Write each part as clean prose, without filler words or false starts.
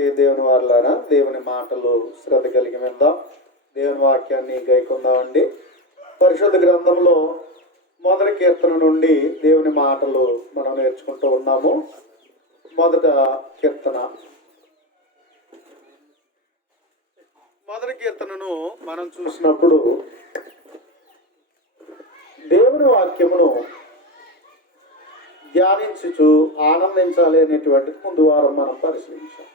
ప్రియమైనటువంటి దేవుని వారలారా, దేవుని మాటలు శ్రద్ధ కలిగి విందాం. దేవుని వాక్యాన్ని గైకొందామండి. పరిశుద్ధ గ్రంథంలో మొదటి కీర్తన నుండి దేవుని మాటలు మనం నేర్చుకుంటూ ఉన్నాము. మొదటి కీర్తనను మనం చూసినప్పుడు దేవుని వాక్యమును ధ్యానించుచు ఆనందించాలి అనేటువంటిది ముందు వారం మనం పరిశీలించాం.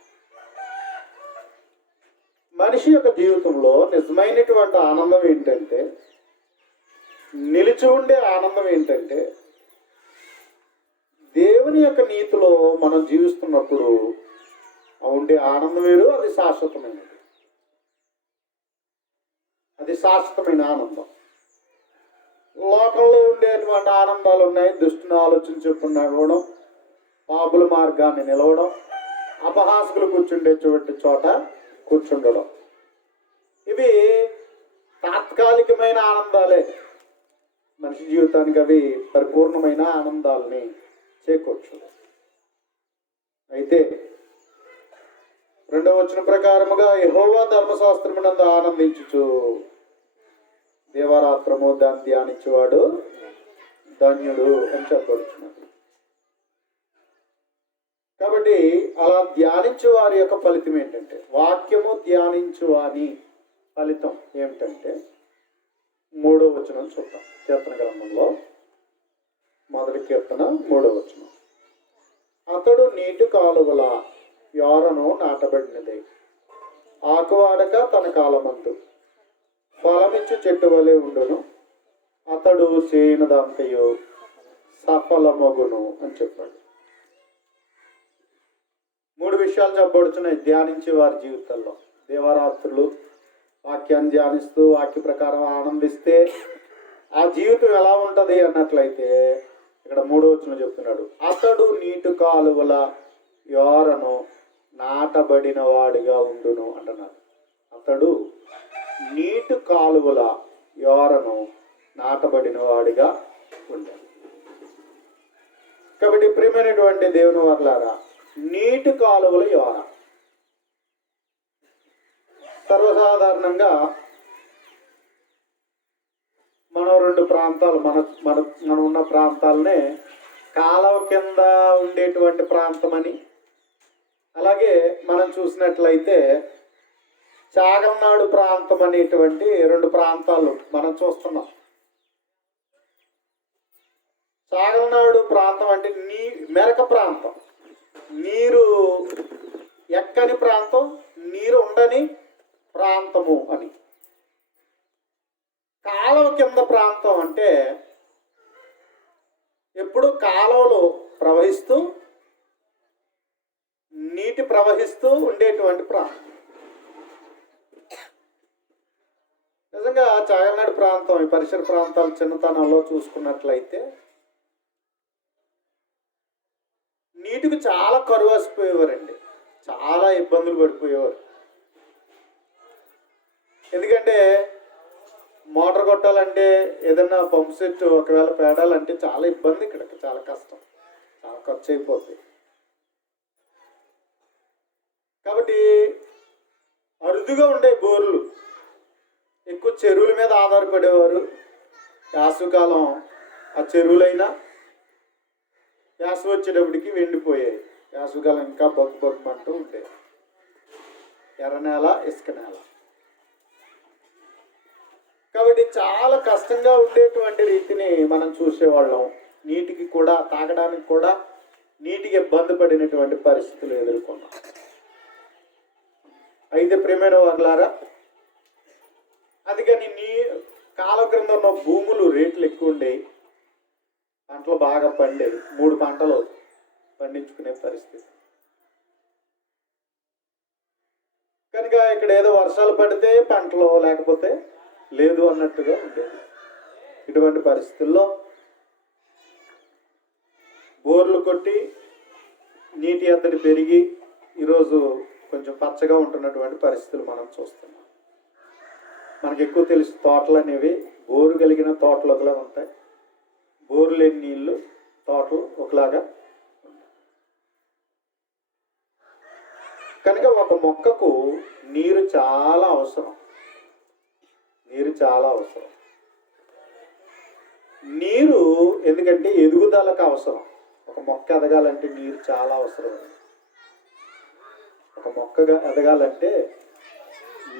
మనిషి యొక్క జీవితంలో నిజమైనటువంటి ఆనందం ఏంటంటే, నిలిచి ఉండే ఆనందం ఏంటంటే, దేవుని యొక్క నీతిలో మనం జీవిస్తున్నప్పుడు ఉండే ఆనందం వేరు. అది శాశ్వతమైనది. అది శాశ్వతమైన ఆనందం. లోకంలో ఉండేటువంటి ఆనందాలు ఉన్నాయి. దుష్టుని ఆలోచన చెప్పుకుని నడవడం, పాపుల మార్గాన్ని నిలవడం, అపహాసకులు కూర్చుండేటువంటి చోట కూర్చుండడం, ఇవి తాత్కాలికమైన ఆనందాలే. మనిషి జీవితానికి అవి పరిపూర్ణమైన ఆనందాలని చేకూర్చు. అయితే 2వ వచనం ప్రకారముగా యెహోవా ధర్మశాస్త్రమునందు ఆనందించుచు దేవరాత్రము దాన్ని ధ్యానించేవాడు ధన్యుడు అని చెప్పబడుతున్నది. కాబట్టి అలా ధ్యానించే వారి యొక్క ఫలితం ఏంటంటే, వాక్యము ధ్యానించు వాని ఫలితం ఏమిటంటే 3వ వచనం చూద్దాం. కీర్తన గ్రంథంలో మొదటి కీర్తన 3వ వచనం. అతడు నీటి కాలువల యోరను నాటబడినదే, ఆకువాడక తన కాలమందు ఫలమిచ్చు చెట్టు వలె ఉండును, అతడు చేయనదంతయు సఫలమగును అని చెప్పాడు. 3 విషయాలు చెప్పబడుతున్నాయి ధ్యానించే వారి జీవితాల్లో. దేవరాత్రులు వాక్యాన్ని ధ్యానిస్తూ వాక్య ప్రకారం ఆనందిస్తే ఆ జీవితం ఎలా ఉంటుంది అన్నట్లయితే, ఇక్కడ 3వ వచనం చెప్తున్నాడు, అతడు నీటి కాలువల యోరను నాటబడిన వాడిగా ఉండును అంటున్నాడు. అతడు నీటి కాలువల యోరను నాటబడిన వాడిగా ఉండాలి. కాబట్టి ప్రియమైనటువంటి దేవుని వారలారా, నీటి కాలువల యోర సర్వసాధారణంగా మనం 2 ప్రాంతాలు మనం ఉన్న ప్రాంతాలనే కాలువ కింద ఉండేటువంటి ప్రాంతం అని, అలాగే మనం చూసినట్లయితే చాగల్నాడు ప్రాంతం అనేటువంటి 2 ప్రాంతాలు మనం చూస్తున్నాం. చాగల్నాడు ప్రాంతం అంటే మెరక ప్రాంతం, నీరు ఎక్కని ప్రాంతం, నీరు ఉండని ప్రాంతము అని. కాలువ కింద ప్రాంతం అంటే ఎప్పుడు కాలువలు ప్రవహిస్తూ నీటి ప్రవహిస్తూ ఉండేటువంటి ప్రాంతం. నిజంగా చాగల్నాడు ప్రాంతం, ఈ పరిసర ప్రాంతాలు చిన్నతనంలో చూసుకున్నట్లయితే నీటికి చాలా కరువు వసిపోయేవారండి. చాలా ఇబ్బందులు పడిపోయేవారు. ఎందుకంటే మోటార్ కొట్టాలంటే, ఏదన్నా పంప్ సెట్ ఒకవేళ పేడాలంటే చాలా ఇబ్బంది. ఇక్కడికి చాలా కష్టం, చాలా ఖర్చు అయిపోతుంది. కాబట్టి అరుదుగా ఉండే బోర్లు, ఎక్కువ చెరువుల మీద ఆధారపడేవారు. వేసవికాలం ఆ చెరువులైనా వేసవి వచ్చేటప్పటికి వెండిపోయాయి. వేసవికాలం ఇంకా బొక్కుమంటూ ఉండేది. ఎర్ర నేల, ఇసుక నేల. కాబట్టి చాలా కష్టంగా ఉండేటువంటి రీతిని మనం చూసేవాళ్ళం. నీటికి కూడా, తాగడానికి కూడా నీటికి ఇబ్బంది పడినటువంటి పరిస్థితులు ఎదుర్కొన్నాం. అయితే ప్రియమైన వారలారా, అందుకని కాలువ క్రింద ఉన్న భూములు రేట్లు ఎక్కువ ఉండేవి. పంటలు బాగా పండేవి. 3 పంటలు పండించుకునే పరిస్థితి. కనుక ఇక్కడ ఏదో వర్షాలు పడితే పంటలు, లేకపోతే లేదు అన్నట్టుగా ఉండేది. ఇటువంటి పరిస్థితుల్లో బోర్లు కొట్టి నీటి ఎద్దడి పెరిగి ఈరోజు కొంచెం పచ్చగా ఉంటున్నటువంటి పరిస్థితులు మనం చూస్తున్నాం. మనకు ఎక్కువ తెలుసు, తోటలు అనేవి బోరు కలిగిన తోటలు ఒకలా ఉంటాయి, బోరు లేని నీళ్ళు తోటలు ఒకలాగా ఉంటాయి. కనుక ఒక మొక్కకు నీరు చాలా అవసరం. నీరు చాలా అవసరం. నీరు ఎందుకంటే ఎదుగుదలకు అవసరం. ఒక మొక్క ఎదగాలంటే నీరు చాలా అవసరం. ఒక మొక్కగా ఎదగాలంటే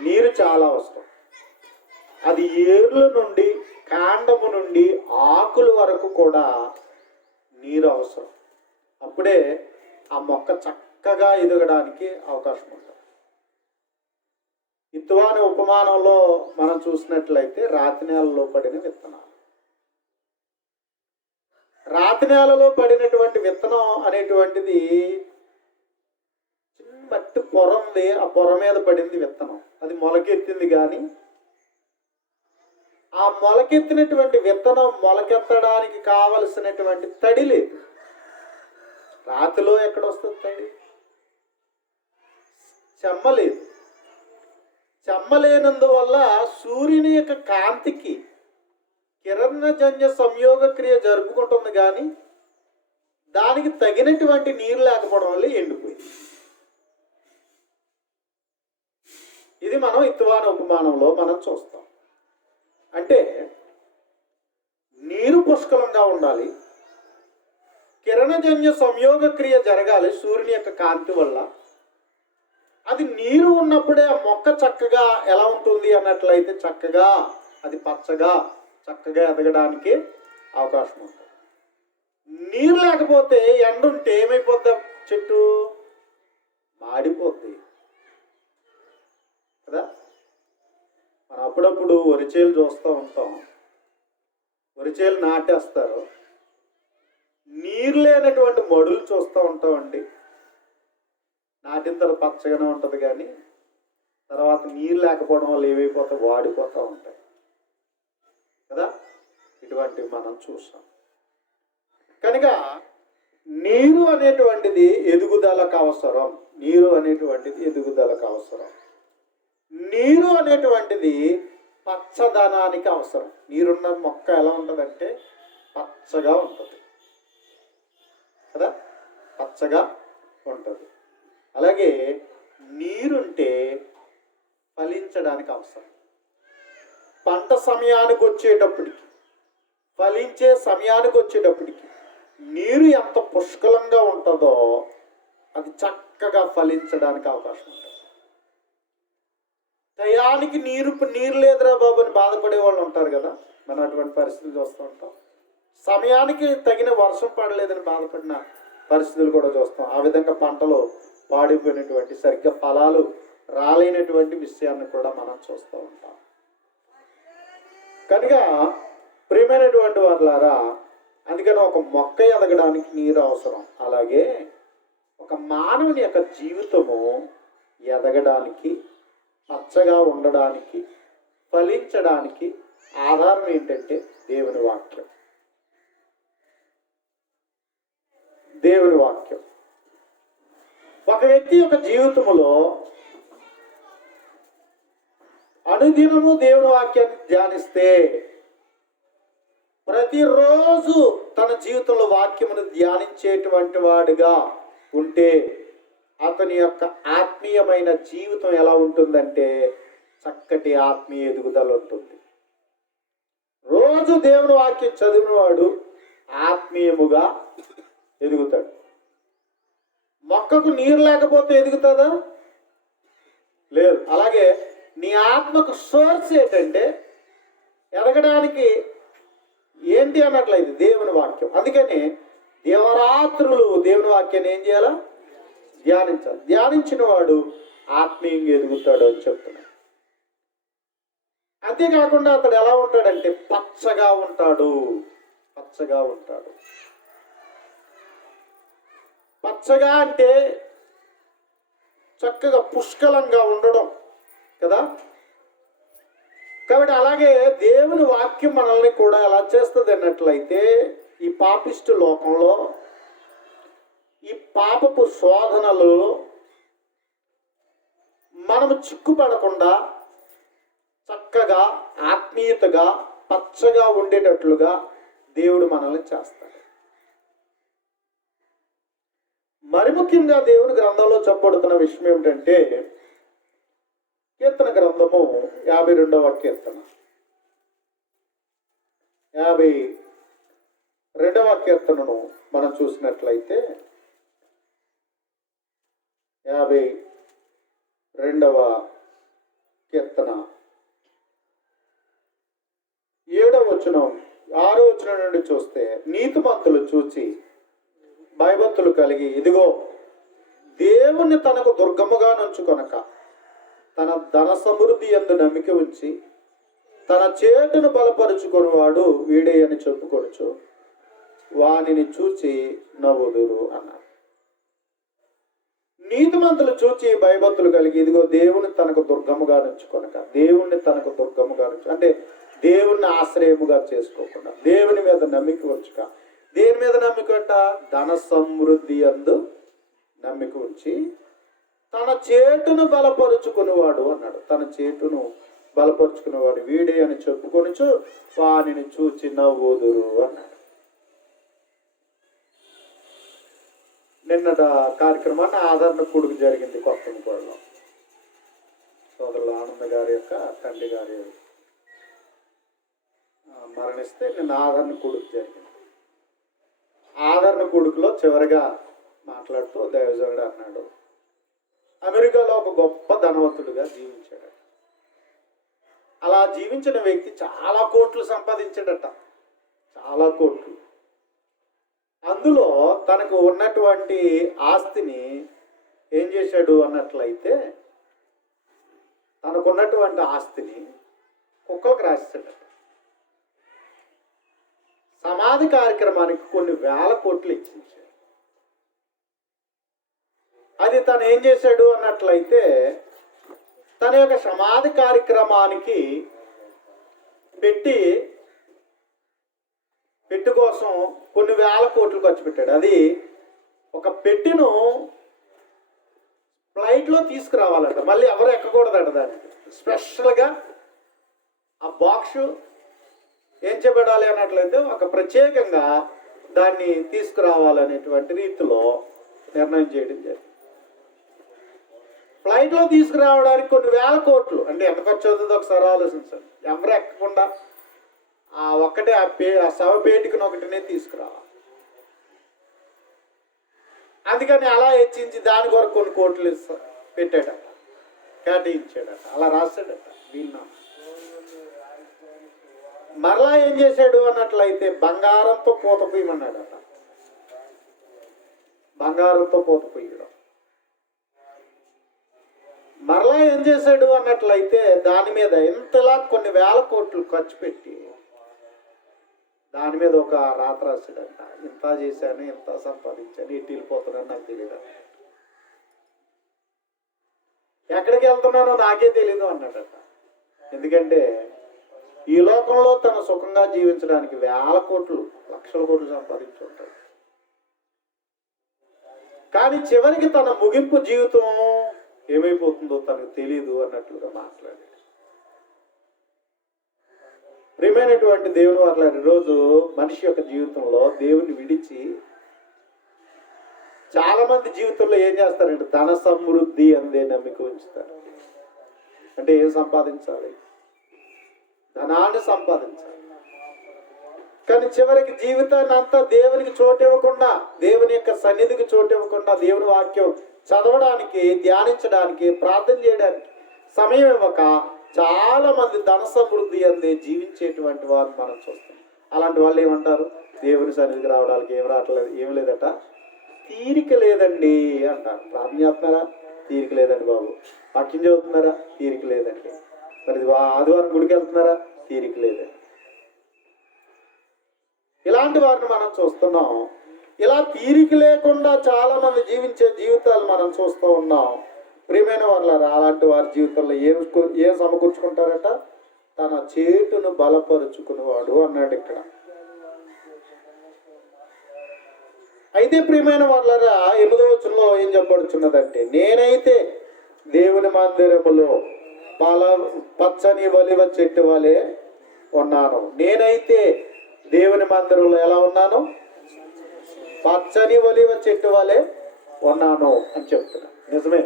నీరు చాలా అవసరం. అది ఏర్ల నుండి కాండము నుండి ఆకుల వరకు కూడా నీరు అవసరం. అప్పుడే ఆ మొక్క చక్కగా ఎదగడానికి అవకాశం ఉంటుంది. ఇత్తువ అనే ఉపమానంలో మనం చూసినట్లయితే రాతి నేలలో పడిన విత్తనాలు. రాతి నేలలో పడినటువంటి విత్తనం అనేటువంటిది మట్టి పొర ఉంది, ఆ పొర మీద పడింది విత్తనం. అది మొలకెత్తింది. కానీ ఆ మొలకెత్తినటువంటి విత్తనం మొలకెత్తడానికి కావలసినటువంటి తడి లేదు. రాతిలో ఎక్కడొస్తుంది తడి? చెమ్మ లేదు. చెమ్మ లేనందువల్ల సూర్యుని యొక్క కాంతికి కిరణజన్య సంయోగ క్రియ జరుపుకుంటుంది. కానీ దానికి తగినటువంటి నీరు లేకపోవడం వల్ల ఎండిపోయింది. ఇది మనం ఇత్తువ ఉపమానంలో మనం చూస్తాం. అంటే నీరు పుష్కలంగా ఉండాలి, కిరణజన్య సంయోగ క్రియ జరగాలి సూర్యుని యొక్క కాంతి వల్ల. అది నీరు ఉన్నప్పుడే ఆ మొక్క చక్కగా ఎలా ఉంటుంది అన్నట్లయితే చక్కగా అది పచ్చగా చక్కగా ఎదగడానికి అవకాశం ఉంటుంది. నీరు లేకపోతే ఎండ ఉంటే ఏమైపోద్ది? చెట్టు మాడిపోద్ది కదా. మనం అప్పుడప్పుడు వరిచేలు చూస్తూ ఉంటాం. వరిచేలు నాటేస్తారు, నీరు లేనటువంటి మడులు చూస్తూ ఉంటామండి. నాటిన తర్వాత పచ్చగానే ఉంటుంది, కానీ తర్వాత నీరు లేకపోవడం వల్ల ఏమైపోతాయి? వాడిపోతూ ఉంటాయి కదా. ఇటువంటివి మనం చూసాం. కనుక నీరు అనేటువంటిది ఎదుగుదలకు అవసరం. నీరు అనేటువంటిది ఎదుగుదలకు అవసరం. నీరు అనేటువంటిది పచ్చదనానికి అవసరం. నీరున్న మొక్క ఎలా ఉంటుందంటే పచ్చగా ఉంటుంది కదా, పచ్చగా ఉంటుంది. అలాగే నీరుంటే ఫలించడానికి అవసరం. పంట సమయానికి వచ్చేటప్పటికి, ఫలించే సమయానికి వచ్చేటప్పటికి నీరు ఎంత పుష్కలంగా ఉంటుందో అది చక్కగా ఫలించడానికి అవకాశం ఉంటుంది. టయానికి నీరు లేదురా బాబు అని బాధపడే వాళ్ళు ఉంటారు కదా. మనం అటువంటి పరిస్థితులు చూస్తూ ఉంటాం. సమయానికి తగిన వర్షం పడలేదని బాధపడిన పరిస్థితులు కూడా చూస్తాం. ఆ విధంగా పంటలు పాడిపోయినటువంటి, సరిగ్గా ఫలాలు రాలేనటువంటి విషయాన్ని కూడా మనం చూస్తూ ఉంటాం. కనుక ప్రియమైనటువంటి వారులారా, అందుకని ఒక మొక్క ఎదగడానికి నీరు అవసరం. అలాగే ఒక మానవుని యొక్క జీవితము ఎదగడానికి, పచ్చగా ఉండడానికి, ఫలించడానికి ఆధారం ఏంటంటే దేవుని వాక్యం. దేవుని వాక్యం. ఒక వ్యక్తి యొక్క జీవితంలో అనుదినము దేవుని వాక్యాన్ని ధ్యానిస్తే, ప్రతిరోజు తన జీవితంలో వాక్యమును ధ్యానించేటువంటి వాడిగా ఉంటే అతని యొక్క ఆత్మీయమైన జీవితం ఎలా ఉంటుందంటే చక్కటి ఆత్మీయ ఎదుగుదల ఉంటుంది. రోజు దేవుని వాక్యం చదివిన వాడు ఆత్మీయముగా ఎదుగుతాడు. మొక్కకు నీరు లేకపోతే ఎదుగుతుందా? లేదు. అలాగే నీ ఆత్మకు సోర్స్ ఏంటంటే ఎదగడానికి ఏంటి అన్నట్లయితే దేవుని వాక్యం. అందుకని దేవరాత్రులు దేవుని వాక్యాన్ని ఏం చేయాలా? ధ్యానించాలి. ధ్యానించిన వాడు ఆత్మీయంగా ఎదుగుతాడు అని చెప్తున్నాడు. అంతేకాకుండా అతడు ఎలా ఉంటాడంటే పచ్చగా ఉంటాడు. పచ్చగా ఉంటాడు. పచ్చగా అంటే చక్కగా పుష్కలంగా ఉండడం కదా. కాబట్టి అలాగే దేవుని వాక్యం మనల్ని కూడా ఎలా చేస్తుంది అన్నట్లయితే, ఈ పాపిష్టి లోకంలో, ఈ పాపపు శోధనలలో మనము చిక్కుపడకుండా చక్కగా ఆత్మీయతగా పచ్చగా ఉండేటట్లుగా దేవుడు మనల్ని చేస్తాడు. మరి ముఖ్యంగా దేవుని గ్రంథంలో చెప్పబడుతున్న విషయం ఏమిటంటే, కీర్తన గ్రంథము 52వ కీర్తన, 52వ కీర్తనను మనం చూసినట్లయితే 52వ కీర్తన 7వ వచనం 6వ వచనం నుండి చూస్తే, నీతిమంతులు చూచి భయభక్తులు కలిగి ఇదిగో దేవుణ్ణి తనకు దుర్గముగా నుంచుకొనక తన ధన సమృద్ధి యందు నమ్మిక ఉంచి తన చేతును బలపరుచుకునేవాడు వీడే అని చెప్పుకొనుచు వానిని చూచి నవ్వుదురు అన్నారు. నీతిమంతులు చూచి భయభక్తులు కలిగి ఇదిగో దేవుని తనకు దుర్గముగా నుంచుకొనక, దేవుణ్ణి తనకు దుర్గముగా నుంచి అంటే దేవుణ్ణి ఆశ్రయముగా చేసుకోకుండా దేవుని మీద నమ్మిక ఉంచుక. దేని మీద నమ్మిక అంట? ధన సమృద్ధి యందు నమ్మిక ఉంచి తన చేతును బలపరుచుకునేవాడు అన్నాడు. తన చేతును బలపరుచుకునేవాడు వీడే అని చెప్పుకొనుచు వానిని చూచి నవ్వుదురు అన్నాడు. నిన్నట కార్యక్రమాన్ని ఆదరణ కొడుకు జరిగింది కొత్తగూడలో. సోదరులు ఆనంద గారి యొక్క తండ్రి గారి మరణిస్తే నిన్న ఆదరణ కొడుకు జరిగింది. ఆదరణ కొడుకులో చివరిగా మాట్లాడుతూ దైవజనుడు అన్నాడు, అమెరికాలో ఒక గొప్ప ధనవంతుడిగా జీవించాడట. అలా జీవించిన వ్యక్తి చాలా కోట్లు సంపాదించాడట, చాలా కోట్లు. అందులో తనకు ఉన్నటువంటి ఆస్తిని ఏం చేశాడు అన్నట్లయితే, తనకున్నటువంటి ఆస్తిని కుక్కలకు రాశాడట. సమాధి కార్యక్రమానికి కొన్ని వేల కోట్లు ఇచ్చించాడు. అది తను ఏం చేశాడు అన్నట్లయితే, తన యొక్క సమాధి కార్యక్రమానికి పెట్టు కోసం కొన్ని వేల కోట్లు ఖర్చు పెట్టాడు. అది ఒక పెట్టెను ఫ్లైట్లో తీసుకురావాలంట, మళ్ళీ ఎవరు ఎక్కకూడదట. దానికి స్పెషల్గా ఆ బాక్స్ ఏం చేయబడాలి అన్నట్లయితే ఒక ప్రత్యేకంగా దాన్ని తీసుకురావాలనేటువంటి రీతిలో నిర్ణయం చేయడం జరిగింది. ఫ్లైట్లో తీసుకురావడానికి కొన్ని వేల కోట్లు అంటే ఎంత ఖర్చు అవుతుందో ఒకసారి ఆలోచించండి. ఎవరు ఎక్కకుండా ఒక్కటే ఆ శవపేటికను ఒకటినే తీసుకురావాలి. అందుకని అలా హెచ్చించి దాని కొరకు కొన్ని కోట్లు పెట్టాడట, కేటాయించాడట, అలా రాశాడట వీళ్ళు. మరలా ఏం చేశాడు అన్నట్లయితే బంగారంతో పూత పూయమన్నాడట. బంగారంతో పూత పూయడం. మరలా ఏం చేశాడు అన్నట్లయితే దాని మీద ఇంతలా కొన్ని వేల కోట్లు ఖర్చు పెట్టి దాని మీద ఒక రాత రాశాడంట, ఇంత చేశాను, ఇంత సంపాదించాను, ఇటు వెళ్ళిపోతున్నాను నాకు తెలియదు, ఎక్కడికి వెళ్తున్నానో నాకే తెలీదు అన్నాడట. ఎందుకంటే ఈ లోకంలో తన సుఖంగా జీవించడానికి వేల కోట్లు, లక్షల కోట్లు సంపాదించి ఉంటాడు. కానీ చివరికి తన ముగింపు జీవితం ఏమైపోతుందో తనకు తెలీదు అన్నట్లుగా మాట్లాడాడు. ప్రియమైనటువంటి దేవుని వాళ్ళ ఈరోజు మనిషి యొక్క జీవితంలో దేవుని విడిచి చాలా మంది జీవితంలో ఏం చేస్తారంటే ధన సమృద్ధి అందే నమ్మిక ఉంచుతారు. అంటే ఏం సంపాదించాలి? ధనాన్ని సంపాదించాలి. కానీ చివరికి జీవితాన్ని అంతా దేవునికి చోటు ఇవ్వకుండా, దేవుని యొక్క సన్నిధికి చోటు ఇవ్వకుండా, దేవుని వాక్యం చదవడానికి, ధ్యానించడానికి, ప్రార్థన చేయడానికి సమయం ఇవ్వక చాలా మంది ధన సమృద్ధి అందే జీవించేటువంటి వారిని మనం చూస్తాం. అలాంటి వాళ్ళు ఏమంటారు? దేవుని సన్నిధికి రావడానికి ఏం లేదట, తీరిక లేదండి అంటారు. ప్రార్థన చేస్తున్నారా? తీరిక లేదండి బాబు. వాక్యం చదువుతున్నారా? తీరిక లేదండి. మరి ఆదివారం గుడికి వెళ్తున్నారా? తీరిక లేదండి. ఇలాంటి వారిని మనం చూస్తున్నాం. ఇలా తీరిక లేకుండా చాలా మంది జీవించే జీవితాలు మనం చూస్తూ ఉన్నాం. ప్రియమైన వాళ్ళారా, అలాంటి వారి జీవితంలో ఏం సమకూర్చుకుంటారట? తన చేతును బలపరుచుకునేవాడు అన్నాడు ఇక్కడ. అయితే ప్రియమైన వాళ్ళారా, 8వ వచనంలో ఏం చెప్పబడుచున్నదంటే, నేనైతే దేవుని మందిరములో పచ్చని ఒలివ చెట్టు వలె ఉన్నాను. నేనైతే దేవుని మందిరంలో ఎలా ఉన్నాను? పచ్చని ఒలివ చెట్టు వలె ఉన్నాను అని చెప్తున్నాను. నిజమే,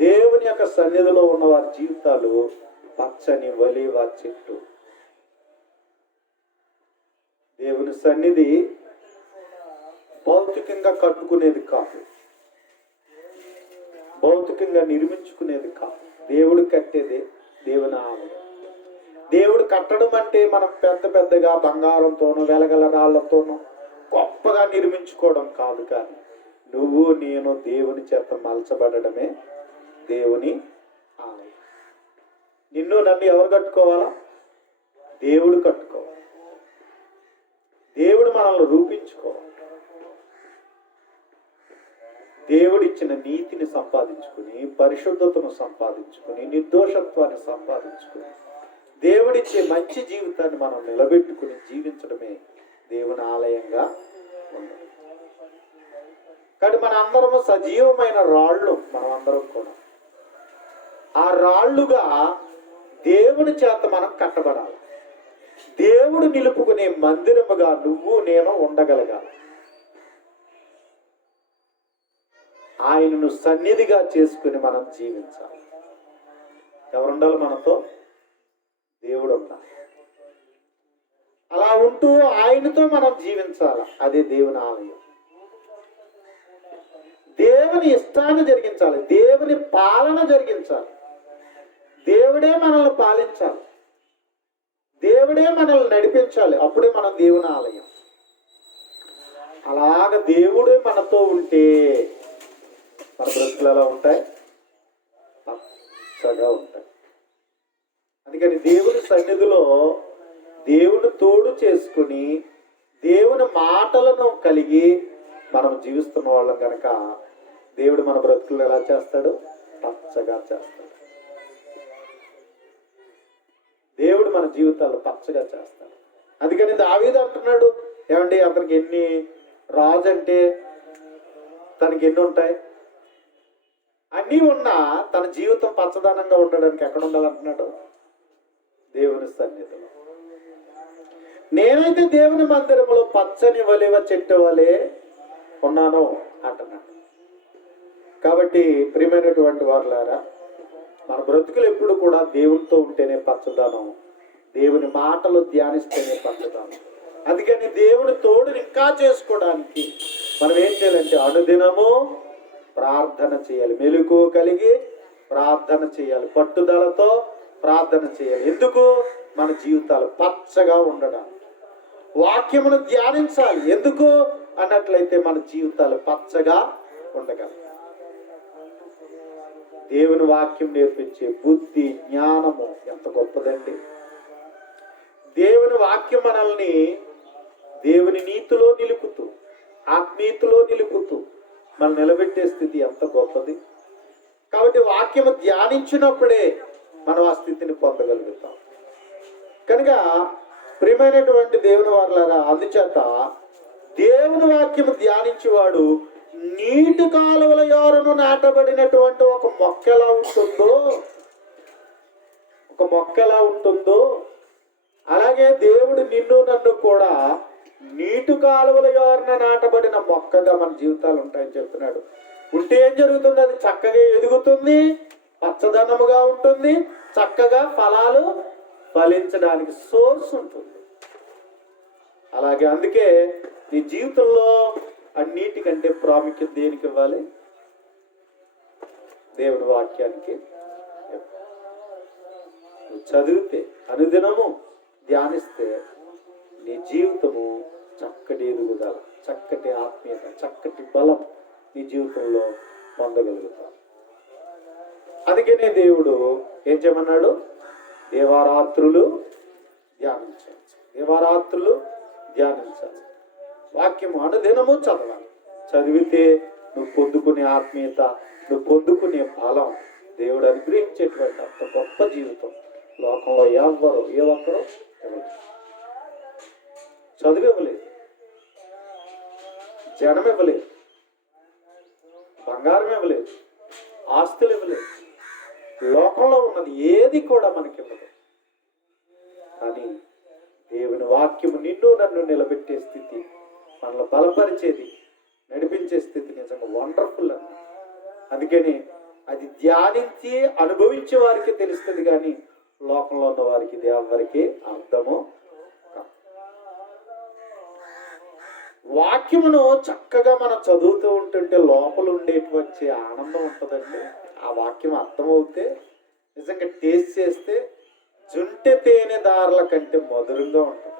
దేవుని యొక్క సన్నిధిలో ఉన్న వారి జీవితాలు పచ్చని ఒలీవ చెట్టు. దేవుని సన్నిధి భౌతికంగా కట్టుకునేది కాదు, భౌతికంగా నిర్మించుకునేది కాదు. దేవుడు కట్టేదే దేవుని ఆలయం. దేవుడు కట్టడం అంటే మనం పెద్ద పెద్దగా బంగారంతోనూ వెలగల రాళ్లతోనూ గొప్పగా నిర్మించుకోవడం కాదు, కానీ నువ్వు నేను దేవుని చేత మలచబడమే దేవుని ఆలయం. నిన్ను నన్ను ఎవరు కట్టుకోవాలా? దేవుడు కట్టుకోవాలి. దేవుడు మనల్ని రూపించుకోవాలి. దేవుడిచ్చిన నీతిని సంపాదించుకుని, పరిశుద్ధతను సంపాదించుకుని, నిర్దోషత్వాన్ని సంపాదించుకుని, దేవుడిచ్చే మంచి జీవితాన్ని మనం నిలబెట్టుకుని జీవించడమే దేవుని ఆలయంగా ఉంది. కాబట్టి మన అందరము సజీవమైన రాళ్ళు. మనం అందరం కూడా ఆ రాళ్ళుగా దేవుని చేత మనం కట్టబడాలి. దేవుడు నిలుపుకునే మందిరముగా నువ్వు నేను ఉండగలగాలి. ఆయనను సన్నిధిగా చేసుకుని మనం జీవించాలి. ఎవరుండాలి మనతో? దేవుడు ఉండాలి. అలా ఉంటూ ఆయనతో మనం జీవించాలి. అదే దేవుని ఆలయం. దేవుని ఇష్టాన్ని జరిగించాలి, దేవుని పాలన జరిగించాలి. దేవుడే మనల్ని పాలించాలి, దేవుడే మనల్ని నడిపించాలి. అప్పుడే మనం దేవుని ఆలయం. అలాగ దేవుడే మనతో ఉంటే మన బ్రతుకులు ఎలా ఉంటాయి? పచ్చగా ఉంటాయి. అందుకని దేవుని సన్నిధిలో దేవుని తోడు చేసుకుని దేవుని మాటలను కలిగి మనం జీవిస్తున్న వాళ్ళం కనుక దేవుడు మన బ్రతుకులు ఎలా చేస్తాడు? పచ్చగా చేస్తాడు. దేవుడు మన జీవితాలు పచ్చగా చేస్తాడు. అందుకని దావీదు అంటున్నాడు, ఏమండి అతనికి ఎన్ని, రాజు అంటే తనకి ఎన్ని ఉంటాయి? అన్నీ ఉన్నా తన జీవితం పచ్చదనంగా ఉండడానికి ఎక్కడ ఉండాలంటున్నాడు? దేవుని సన్నిధిలో. నేనైతే దేవుని మందిరంలో పచ్చని ఒలీవ చెట్టు వలె ఉన్నాను అంటున్నాడు. కాబట్టి ప్రియమైనటువంటి వారులారా, మన బ్రతుకులు ఎప్పుడు కూడా దేవునితో ఉంటేనే పచ్చదనం, దేవుని మాటలు ధ్యానిస్తేనే పచ్చదనం. అందుకని దేవుని తోడుని ఇంకా చేసుకోవడానికి మనం ఏం చేయాలంటే అనుదినము ప్రార్థన చేయాలి. మెలకువ కలిగి ప్రార్థన చేయాలి, పట్టుదలతో ప్రార్థన చేయాలి. ఎందుకు? మన జీవితాలు పచ్చగా ఉండడానికి. వాక్యమును ధ్యానించాలి. ఎందుకు అన్నట్లయితే మన జీవితాలు పచ్చగా ఉండగలరు. దేవుని వాక్యం నేర్పించే బుద్ధి, జ్ఞానము ఎంత గొప్పదండి. దేవుని వాక్యం మనల్ని దేవుని నీతిలో నిలుపుతూ, ఆత్మీయతలో నిలుపుతూ మనం నిలబెట్టే స్థితి ఎంత గొప్పది. కాబట్టి వాక్యము ధ్యానించినప్పుడే మనం ఆ స్థితిని పొందగలుగుతాం. కనుక ప్రియమైనటువంటి దేవుని వారులారా, అందుచేత దేవుని వాక్యము ధ్యానించేవాడు నీటి కాలువల యోరను నాటబడినటువంటి ఒక మొక్క ఎలా ఉంటుందో అలాగే దేవుడు నిన్ను నన్ను కూడా నీటి కాలువల యోరన నాటబడిన మొక్కగా మన జీవితాలు ఉంటాయని చెప్తున్నాడు. ఉంటే ఏం జరుగుతుంది? అది చక్కగా ఎదుగుతుంది, పచ్చదనముగా ఉంటుంది, చక్కగా ఫలాలు ఫలించడానికి సోర్స్ ఉంటుంది. అలాగే అందుకే నీ జీవితంలో అన్నిటికంటే ప్రాముఖ్యత దేనికి ఇవ్వాలి? దేవుని వాక్యానికి. నువ్వు చదివితే, అనుదినము ధ్యానిస్తే నీ జీవితము చక్కటి ఎదుగుదల, చక్కటి ఆత్మీయత, చక్కటి బలం నీ జీవితంలో పొందగలుగుతావు. అందుకనే దేవుడు ఏం చేయమన్నాడు? దేవారాత్రులు ధ్యానించాలి, దేవారాత్రులు ధ్యానించాలి. వాక్యము అనుదినము చదవాలి. చదివితే నువ్వు పొందుకునే ఆత్మీయత, నువ్వు పొందుకునే బలం, దేవుడు అనుగ్రహించేటువంటి అంత గొప్ప జీవితం లోకంలో ఏ ఒక్కరూ చదువు ఇవ్వలేదు, జనం ఇవ్వలేదు, బంగారం ఇవ్వలేదు, ఆస్తులు ఇవ్వలేదు. లోకంలో ఉన్నది ఏది కూడా మనకి ఇవ్వదు. కానీ దేవుని వాక్యము నిన్ను నన్ను నిలబెట్టే స్థితి, మనల్ని బలపరిచేది, నడిపించే స్థితి నిజంగా వండర్ఫుల్ అన్న. అందుకని అది ధ్యానించి అనుభవించే వారికి తెలుస్తుంది, కానీ లోకంలో ఉన్న వారికి ఇది ఎవరికి అర్థము కాదు. వాక్యమును చక్కగా మనం చదువుతూ ఉంటుంటే లోపల ఉండేటువంటి ఆనందం ఉంటుందండి. ఆ వాక్యం అర్థమవుతే నిజంగా టేస్ట్ చేస్తే జుంటె తేనె దారుల కంటే మధురంగా ఉంటుంది.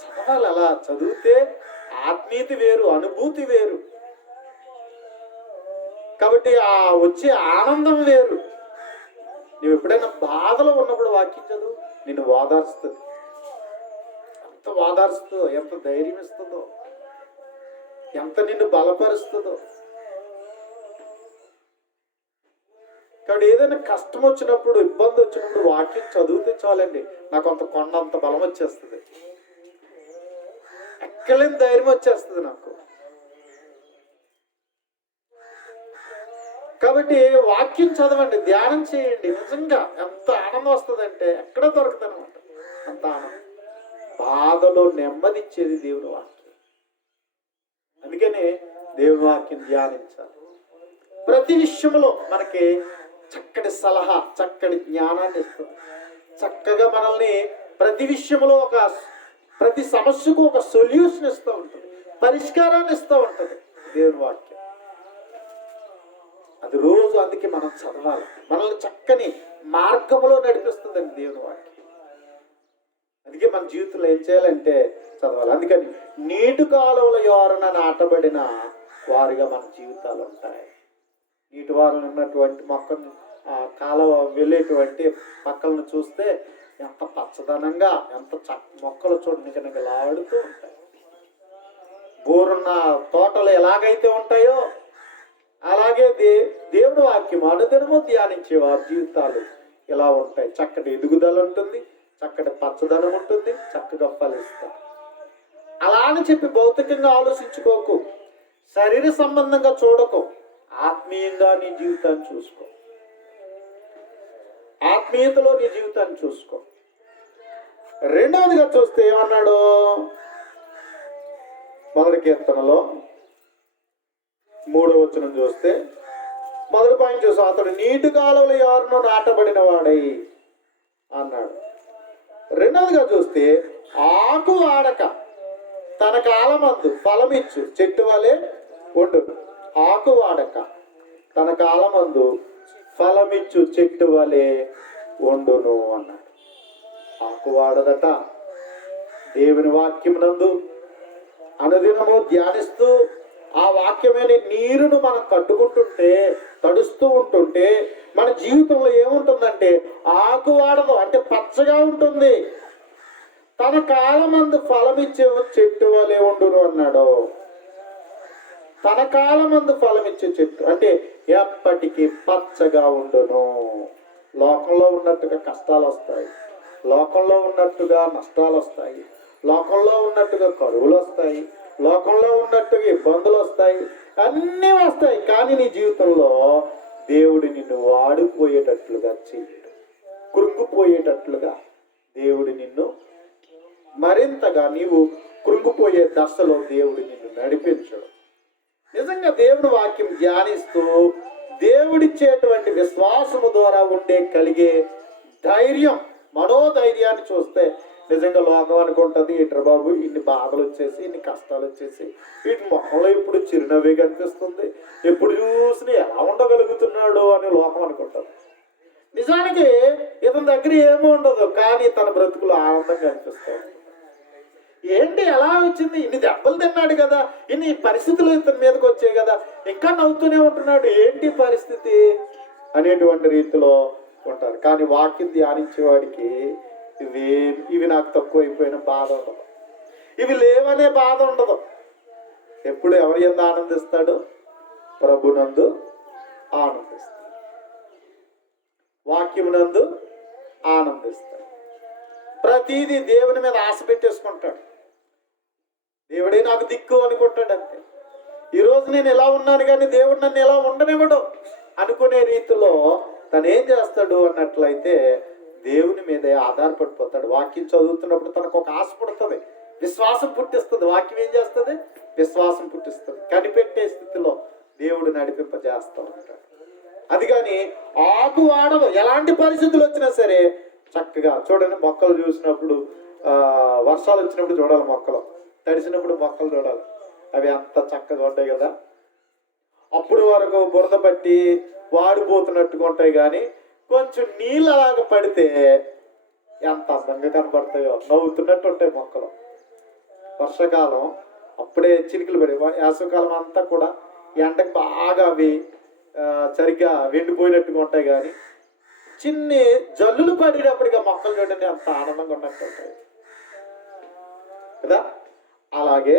చదవాలి, అలా చదివితే ఆత్మీయత వేరు, అనుభూతి వేరు. కాబట్టి ఆ వచ్చే ఆనందం వేరు. నువ్వు ఎప్పుడైనా బాధలో ఉన్నప్పుడు వాక్యం చదువు, నిన్ను ఓదార్స్తుంది. ఎంత ఓదార్స్తుందో, ఎంత ధైర్యం ఇస్తుందో, ఎంత నిన్ను బలపరుస్తుందో. కాబట్టి ఏదైనా కష్టం వచ్చినప్పుడు, ఇబ్బంది వచ్చినప్పుడు వాక్యం చదివితే చాలండి, నాకు అంత కొండంత బలం వచ్చేస్తుంది, ఎక్కలేని ధైర్యం వచ్చేస్తుంది నాకు. కాబట్టి వాక్యం చదవండి, ధ్యానం చేయండి. నిజంగా ఎంత ఆనందం వస్తుందంటే ఎక్కడ దొరకదు అనమాట. అంత ఆనందం, బాధలో నెమ్మదిచ్చేది దేవుని వాక్యం. అందుకనే దేవుని వాక్యం ధ్యానించాలి. ప్రతి విషయంలో మనకి చక్కటి సలహా, చక్కటి జ్ఞానాన్ని ఇస్తుంది. చక్కగా మనల్ని ప్రతి విషయంలో ప్రతి సమస్యకు ఒక సొల్యూషన్ ఇస్తూ ఉంటుంది, పరిష్కారాన్ని ఇస్తూ ఉంటుంది దేవుని వాక్యం. అది రోజు అందుకే మనం చదవాలి. మనల్ని చక్కని మార్గంలో నడిపిస్తుందండి దేవుని వాక్యం. అందుకే మన జీవితంలో ఏం చేయాలంటే చదవాలి. అందుకని నీటి కాలువల యోరన నాటబడిన వారిగా మన జీవితాలు ఉంటాయి. నీటి వారిని ఉన్నటువంటి మొక్కను కాలువ వెళ్ళేటువంటి పక్కలను చూస్తే ఎంత పచ్చదనంగా, ఎంత మొక్కలు చూడనికలాడుతూ ఉంటాయి. బోరున్న తోటలు ఎలాగైతే ఉంటాయో అలాగే దేవుడి వాక్యం అనుదినము ధ్యానించే వారి జీవితాలు ఇలా ఉంటాయి. చక్కటి ఎదుగుదల ఉంటుంది, చక్కటి పచ్చదనం ఉంటుంది, చక్కగా ఫలిస్తారు. అలా అని చెప్పి భౌతికంగా ఆలోచించుకోకు, శరీర సంబంధంగా చూడకు, ఆత్మీయంగా నీ జీవితాన్ని చూసుకో, ఆత్మీయతలో నీ జీవితాన్ని చూసుకో. రెండవదిగా చూస్తే ఏమన్నాడు, మొదటి కీర్తనలో 3వ వచనం చూస్తే, మొదటి పాయింట్ చూస్తే అతడు నీటి కాలువల యోరను నాటబడిన వాడై అన్నాడు. రెండవదిగా చూస్తే ఆకు వాడక తన కాలమందు ఫలమిచ్చు చెట్టు వలె ఉండు. ఆకు వాడక తన కాలమందు ఫలమిచ్చు చెట్టు వలె ఉండును అన్నాడు. ఆకు వాడదట. దేవుని వాక్యం నందు అనుదినము ధ్యానిస్తూ ఆ వాక్యమైన నీరును మనం కట్టుకుంటుంటే, తడుస్తూ ఉంటుంటే మన జీవితంలో ఏముంటుందంటే ఆకు వాడదు, అంటే పచ్చగా ఉంటుంది. తన కాలమందు ఫలమిచ్చే చెట్టు వలె ఉండును అన్నాడు. తన కాలమందు ఫలమిచ్చే చెట్టు అంటే ఎప్పటికీ పచ్చగా ఉండును. లోకంలో ఉన్నట్టుగా కష్టాలు వస్తాయి, లోకంలో ఉన్నట్టుగా నష్టాలు వస్తాయి, లోకంలో ఉన్నట్టుగా కరువులు వస్తాయి, లోకంలో ఉన్నట్టుగా ఇబ్బందులు వస్తాయి, అన్నీ వస్తాయి. కానీ నీ జీవితంలో దేవుడు నిన్ను వాడిపోయేటట్లుగా చేయడు, కృంగిపోయేటట్లుగా దేవుడు నిన్ను మరింతగా నీవు కృంగిపోయే దశలో దేవుడు నిన్ను నడిపించడు. నిజంగా దేవుని వాక్యం ధ్యానిస్తూ దేవుడిచ్చేటువంటి విశ్వాసము ద్వారా కలిగే ధైర్యం, మనోధైర్యాన్ని చూస్తే నిజంగా లోకం అనుకుంటుంది, ఇటర్ బాబు ఇన్ని బాధలు వచ్చేసి, ఇన్ని కష్టాలు వచ్చేసి వీటి మొహంలో ఇప్పుడు చిరునవ్వే కనిపిస్తుంది, ఎప్పుడు చూసినా ఎలా ఉండగలుగుతున్నాడు అని లోకం అనుకుంటుంది. నిజానికి ఇతని దగ్గర ఏమీ ఉండదు, కానీ తన బ్రతుకులు ఆనందంగా అనిపిస్తుంది. ఏంటి ఎలా వచ్చింది, ఇన్ని దెబ్బలు తిన్నాడు కదా, ఇన్ని పరిస్థితులు ఇతని మీదకి వచ్చాయి కదా, ఇంకా నవ్వుతూనే ఉంటున్నాడు, ఏంటి పరిస్థితి అనేటువంటి రీతిలో ఉంటారు. కానీ వాక్యం ధ్యానించేవాడికి ఇవి నాకు తక్కువ అయిపోయిన బాధ ఉండదు, ఇవి లేవనే బాధ ఉండదు. ఎప్పుడు ఎవరి యందు ఆనందిస్తాడు? ప్రభునందు ఆనందిస్తాడు, వాక్యమునందు ఆనందిస్తాడు. ప్రతిదీ దేవుని మీద ఆశ పెట్టేసుకుంటాడు. దేవుడే నాకు దిక్కు అనుకుంటాడు అంతే. ఈరోజు నేను ఎలా ఉన్నాను కానీ దేవుడు నన్ను ఎలా ఉండనివ్వడు అనుకునే రీతిలో తను ఏం చేస్తాడు అన్నట్లయితే దేవుని మీదే ఆధారపడిపోతాడు. వాక్యం చదువుతున్నప్పుడు తనకు ఒక ఆశ పుడుతుంది, విశ్వాసం పుట్టిస్తుంది. వాక్యం ఏం చేస్తుంది? విశ్వాసం పుట్టిస్తుంది. కనిపెట్టే స్థితిలో దేవుడు నడిపింపజేస్తూ ఉంటాడు. అది కానీ ఆకు వాడదు. ఎలాంటి పరిస్థితులు వచ్చినా సరే చక్కగా చూడండి. మొక్కలు చూసినప్పుడు వర్షాలు వచ్చినప్పుడు చూడాలి, మొక్కలు తడిసినప్పుడు మొక్కలు చూడాలి. అవి అంత చక్కగా ఉంటాయి కదా. అప్పుడు వరకు బురద పట్టి వాడిపోతున్నట్టుగా ఉంటాయి, కానీ కొంచెం నీళ్ళు అలాగ పడితే ఎంత అందంగా కనబడతాయో, నవ్వుతున్నట్టు ఉంటాయి మొక్కలు. వర్షాకాలం అప్పుడే చినుకులు పడి, వేసవికాలం అంతా కూడా ఎండకు బాగా అవి సరిగ్గా వెండిపోయినట్టుగా ఉంటాయి, కానీ చిన్ని జల్లులు పడినప్పటికీ మొక్కలు చూడండి అంత ఆనందంగా ఉన్నట్టు ఉంటాయి కదా. అలాగే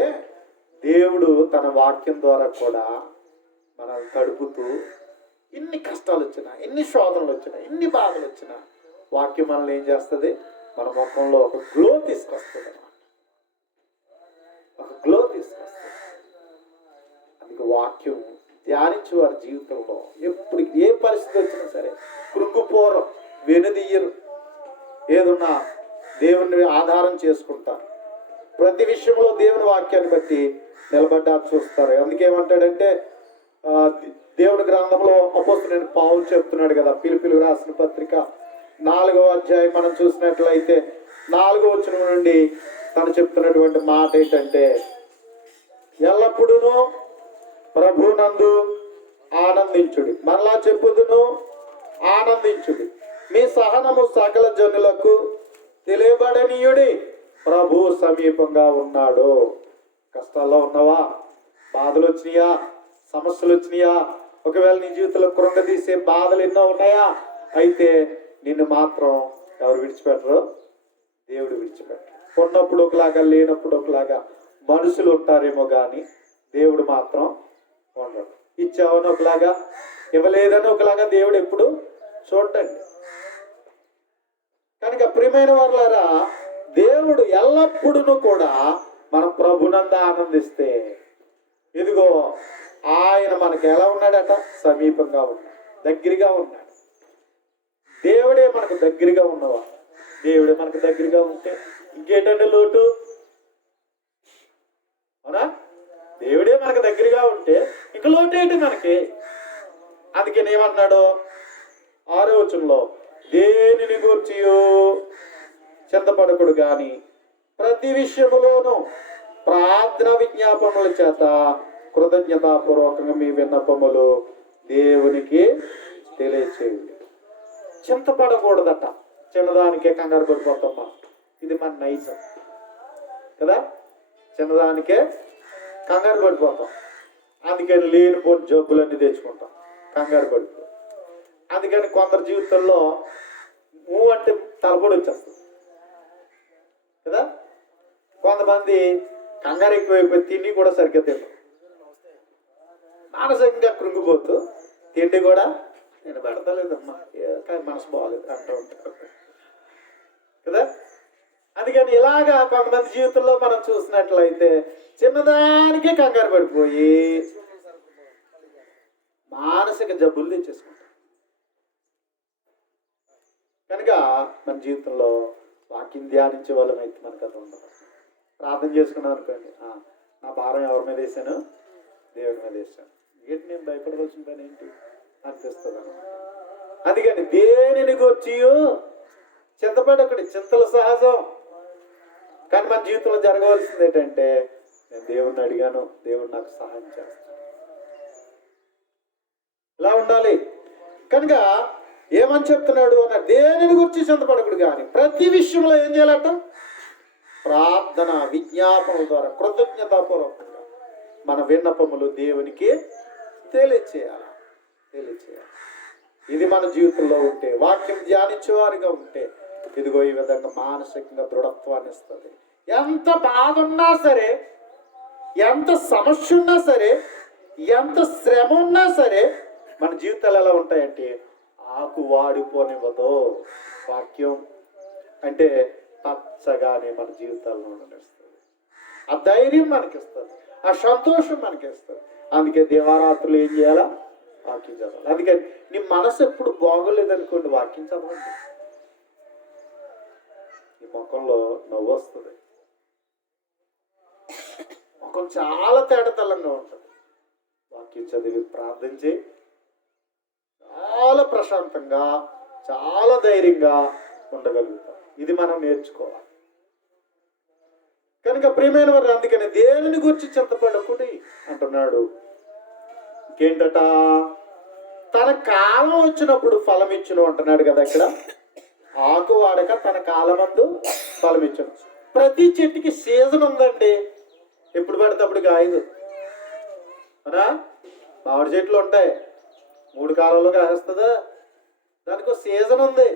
దేవుడు తన వాక్యం ద్వారా కూడా మనల్ని తడుపుతూ, ఎన్ని కష్టాలు వచ్చినా, ఎన్ని శోధనలు వచ్చినా, ఎన్ని బాధలు వచ్చినా వాక్యం మనల్ని ఏం చేస్తుంది? మన ముఖంలో ఒక గ్లో తీసుకొస్తుంది అన్నమాట. ఒక గ్లో తీసుకొస్తుంది. అందుకే వాక్యం ధ్యానించి వారి జీవితంలో ఎప్పుడు ఏ పరిస్థితి వచ్చినా సరే కృంగిపోరు, వెనుదీయరు. ఏదున్నా దేవుని ఆధారం చేసుకుంటారు. ప్రతి విషయంలో దేవుని వాక్యాన్ని బట్టి నిలబడ్డా చూస్తారు. అందుకేమంటాడంటే దేవుని గ్రంథంలో అపోస్తలుడైన పౌలు చెప్తున్నాడు కదా, ఫిలిప్పీయులకు రాసిన పత్రిక 4వ అధ్యాయం మనం చూసినట్లయితే 4వ వచనం నుండి తను చెప్తున్నటువంటి మాట ఏంటంటే, ఎల్లప్పుడూ ప్రభునందు ఆనందించుడి. మరలా చెప్పుదును, ఆనందించుడి. మీ సహనము సకల జనులకు తెలియబడనీయుడి, ప్రభు సమీపంగా ఉన్నాడు. కష్టాల్లో ఉన్నావా? బాధలు వచ్చినాయా? సమస్యలు వచ్చినాయా? ఒకవేళ నీ జీవితంలో కృంగదీసే బాధలు ఎన్నో ఉన్నాయా? అయితే నిన్ను మాత్రం ఎవరు విడిచిపెట్టరు? దేవుడు విడిచిపెట్టరు. ఉన్నప్పుడు ఒకలాగా, లేనప్పుడు ఒకలాగా మనుషులు ఉంటారేమో కానీ దేవుడు మాత్రం ఉండడు. ఇచ్చావని ఒకలాగా, ఇవ్వలేదని ఒకలాగా దేవుడు ఎప్పుడు చూడండి. కనుక ప్రియమైన వాళ్ళారా, దేవుడు ఎల్లప్పుడూ కూడా మన ప్రభునందు ఆనందిస్తే, ఇదిగో ఆయన మనకు ఎలా ఉన్నాడట? సమీపంగా ఉన్నాడు, దగ్గరగా ఉన్నాడు. దేవుడే మనకు దగ్గరగా ఉన్నవా? దేవుడే మనకు దగ్గరగా ఉంటే ఇంకేంటంటే లోటు? అవునా? దేవుడే మనకు దగ్గరగా ఉంటే ఇంక లోటు ఏంటి మనకి? అందుకని ఏమన్నాడు 6వ వచనంలో, దేనిని గూర్చి చింతపడకుడు గాని ప్రతి విషయములోనూ ప్రార్థన విజ్ఞాపనల చేత కృతజ్ఞతాపూర్వకంగా మీ విన్నపములు దేవునికి తెలియచేయండి. చింతపడకూడదట. చిన్నదానికే కంగారు పడిపోతాం. ఇది మన నైజం కదా. చిన్నదానికే కంగారు పడిపోతాం. అందుకని లేనిపోని జబ్బులన్నీ తెచ్చుకుంటాం, కంగారు పడిపో. అందుకని కొందరు జీవితంలో అంటే తలపొడి వచ్చేస్తుంది కదా. కొంతమంది కంగారు ఎక్కువైపోయి తిండి కూడా సరిగ్గా తింటారు, మానసికంగా కృంగిపోతూ తిండి కూడా నేను పెడతలేదమ్మా, కానీ మనసు బాగలేదు అంటూ ఉంటారు కదా. అందుకని ఇలాగా కొంతమంది జీవితంలో మనం చూసినట్లయితే చిన్నదానికే కంగారు పడిపోయి మానసిక జబ్బులు తెచ్చేసుకుంటాం. కనుక మన జీవితంలో వాక్యం ధ్యానించే వాళ్ళం అయితే మనకు అది ఉండదు. ప్రార్థన చేసుకున్నాం అనుకోండి, నా భారం ఎవరి మీద వేసాను? దేవుడి మీద వేసాను. ఏంటి నేను భయపడవలసిన పని ఏంటి అనిపిస్తుంది అన్నమాట. అందుకని దేనిని గూర్చి చింతపడకుడి. చింతలు సహజం, కానీ మన జీవితంలో జరగవలసింది ఏంటంటే, నేను దేవుణ్ణి అడిగాను, దేవుడు నాకు సహాయం చేస్తాను, ఇలా ఉండాలి. కనుక ఏమని చెప్తున్నాడు అన్న, దేనిని గురించి చింతపడకుడు కానీ ప్రతి విషయంలో ఏం చేయాలట? ప్రార్థన విజ్ఞాపనల ద్వారా కృతజ్ఞతాపూర్వకంగా మన విన్నపములు దేవునికి తెలియచేయాలి. ఇది మన జీవితంలో ఉంటే, వాక్యం ధ్యానించేవారిగా ఉంటే, ఇదిగో ఈ విధంగా మానసికంగా దృఢత్వాన్ని ఇస్తుంది. ఎంత బాధ ఉన్నా సరే, ఎంత సమస్య ఉన్నా సరే, ఎంత శ్రమ ఉన్నా సరే, మన జీవితాలు ఎలా ఉంటాయంటే ఆకు వాడిపోనివ్వదు. వాక్యం అంటే పచ్చగానే మన జీవితాల్లో నడుస్తుంది. ఆ ధైర్యం మనకిస్తుంది, ఆ సంతోషం మనకిస్తుంది. అందుకే దేవారాత్రులు ఏం చేయాలా? వాక్యం చదవాలి. అందుకని నీ మనసు ఎప్పుడు బాగోలేదనుకోండి, వాక్యం చదవండి. ఈ ముఖంలో నవ్వు వస్తుంది, వాక్యం చాలా తేటతెల్లంగా ఉంటుంది. వాక్యం చదివి ప్రార్థించి చాలా ప్రశాంతంగా, చాలా ధైర్యంగా ఉండగలుగుతాం. ఇది మనం నేర్చుకోవాలి. కనుక ప్రియమైన వారు, అందుకని దేవుని గురించి చింతపడకుడి అంటున్నాడు. ఇంకేంటట, తన కాలం వచ్చినప్పుడు ఫలం ఇచ్చును అంటున్నాడు కదా ఇక్కడ. ఆకు వాడక తన కాలమందు ఫలం ఇచ్చును. ప్రతి చెట్టుకి సీజన్ ఉందండి. ఎప్పుడు పడితే అప్పుడు కాయదు. అవునా? మామిడి చెట్లు ఉంటాయి, 3 కాలంలో కాస్తుందా? దానికి ఒక సీజన్ ఉంది.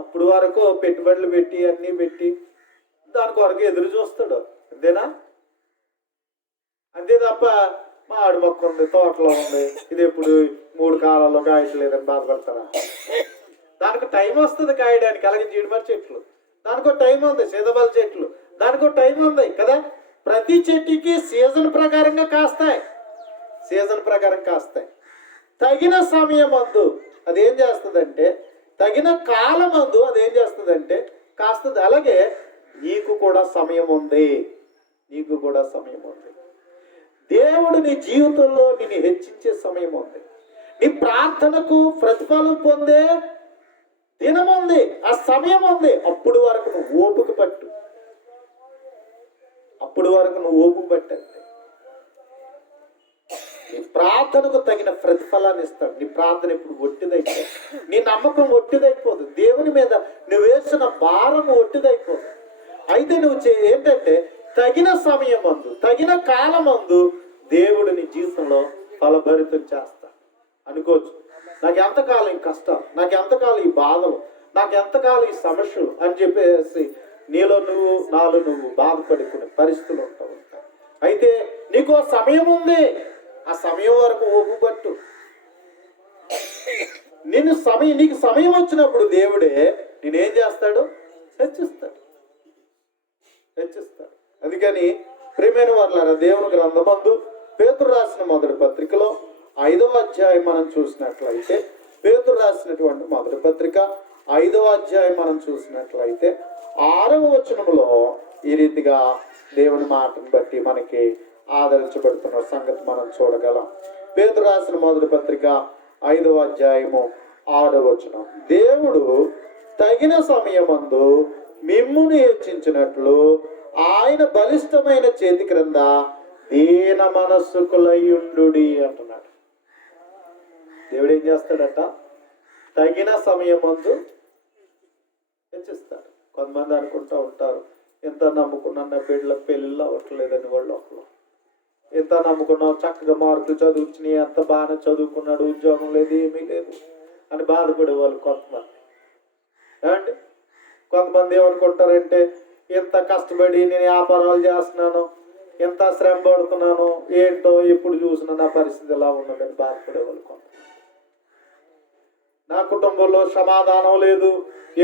అప్పుడు వరకు పెట్టుబడులు పెట్టి అన్నీ పెట్టి దానికి వరకు ఎదురు చూస్తాడు. అంతేనా? అంతే తప్ప మామిడి మొక్క ఉంది, తోటలో ఉంది, ఇది ఎప్పుడు 3 కాలాల్లో కాయట్లేదని బాధపడతారా? దానికి టైం వస్తుంది కాయడానికి. అలాగే జీడిమర్రి చెట్లు దానికి ఒక టైం ఉంది. సీతాఫల చెట్లు దానికి ఒక టైం ఉంది కదా. ప్రతి చెట్టుకి సీజన్ ప్రకారంగా కాస్తాయి. సీజన్ ప్రకారం కాస్తాయి. తగిన సమయమందు అదేం చేస్తుందంటే, తగిన కాలమందు అదేం చేస్తుందంటే కాస్తుంది. అలాగే నీకు కూడా సమయం ఉంది. నీకు కూడా సమయం ఉంది. దేవుడు నీ జీవితంలో నిన్ను హెచ్చించే సమయం ఉంది. నీ ప్రార్థనకు ప్రతిఫలం పొందే దినం ఉంది, ఆ సమయం ఉంది. అప్పుడు వరకు నువ్వు ఓపిక పట్టు. అప్పుడు వరకు నువ్వు ఓపిక పట్టండి. నీ ప్రార్థనకు తగిన ప్రతిఫలాన్ని ఇస్తాడు. నీ ప్రార్థన ఇప్పుడు ఒట్టిదైపోదు. నీ నమ్మకం ఒట్టిదైపోదు. దేవుని మీద నువ్వు వేసిన భారం ఒట్టిదైపోదు. అయితే నువ్వు ఏంటంటే తగిన సమయమందు, తగిన కాలమందు దేవుడు నీ జీవితంలో ఫలభరితం చేస్తా. అనుకోవచ్చు, నాకు ఎంతకాలం ఈ కష్టం, నాకు ఎంతకాలం ఈ బాధలు, నాకు ఎంతకాలం ఈ సమస్యలు అని చెప్పేసి నీలో నువ్వు నాలో నువ్వు బాధపడుకునే పరిస్థితులు ఉంటావు. అయితే నీకు సమయం ఉంది. ఆ సమయం వరకు ఓపుపట్టు. నీకు సమయం వచ్చినప్పుడు దేవుడే నేనేం చేస్తాడు? హెచ్చిస్తాడు. అందుకని ప్రియమైన వారులారా, దేవుని గ్రంథమందు పేతురు రాసిన మొదటి పత్రికలో 5వ అధ్యాయం మనం చూసినట్లయితే, పేతురు రాసినటువంటి మొదటి పత్రిక 5వ అధ్యాయం మనం చూసినట్లయితే 6వ వచనంలో ఈ రీతిగా దేవుని మాటను బట్టి మనకి ఆదరించబడుతున్న సంగతి మనం చూడగలం. పేతురు రాసిన మొదటి పత్రిక 5వ అధ్యాయము 6వ వచనం, దేవుడు తగిన సమయమందు మిమ్మును హెచ్చించినట్లు ఆయన బలిష్టమైన చేతి క్రింద దీన మనస్సుకులయుండుడి అంటున్నాడు. దేవుడు ఏం చేస్తాడట? తగిన సమయమందు హెచ్చిస్తాడు. కొంతమంది అనుకుంటూ ఉంటారు, ఎంత నమ్ముకున్నా నా బిడ్డలకు పెళ్ళిళ్ళు అవ్వట్లేదని వాళ్ళు ఒకరు, ఎంత నమ్ముకున్నావు, చక్కగా మార్కులు చదువుకుని ఎంత బాగానే చదువుకున్నాడు, ఉద్యోగం లేదు, ఏమీ లేదు అని బాధపడే వాళ్ళు కొంతమంది. ఏమండి, కొంతమంది ఏమనుకుంటారంటే, ఎంత కష్టపడి నేను వ్యాపారాలు చేస్తున్నాను, ఎంత శ్రమ పడుతున్నాను, ఏంటో ఎప్పుడు చూసినా నా పరిస్థితి ఎలా ఉన్నదని బాధపడేవాళ్ళు కొంత. నా కుటుంబంలో సమాధానం లేదు,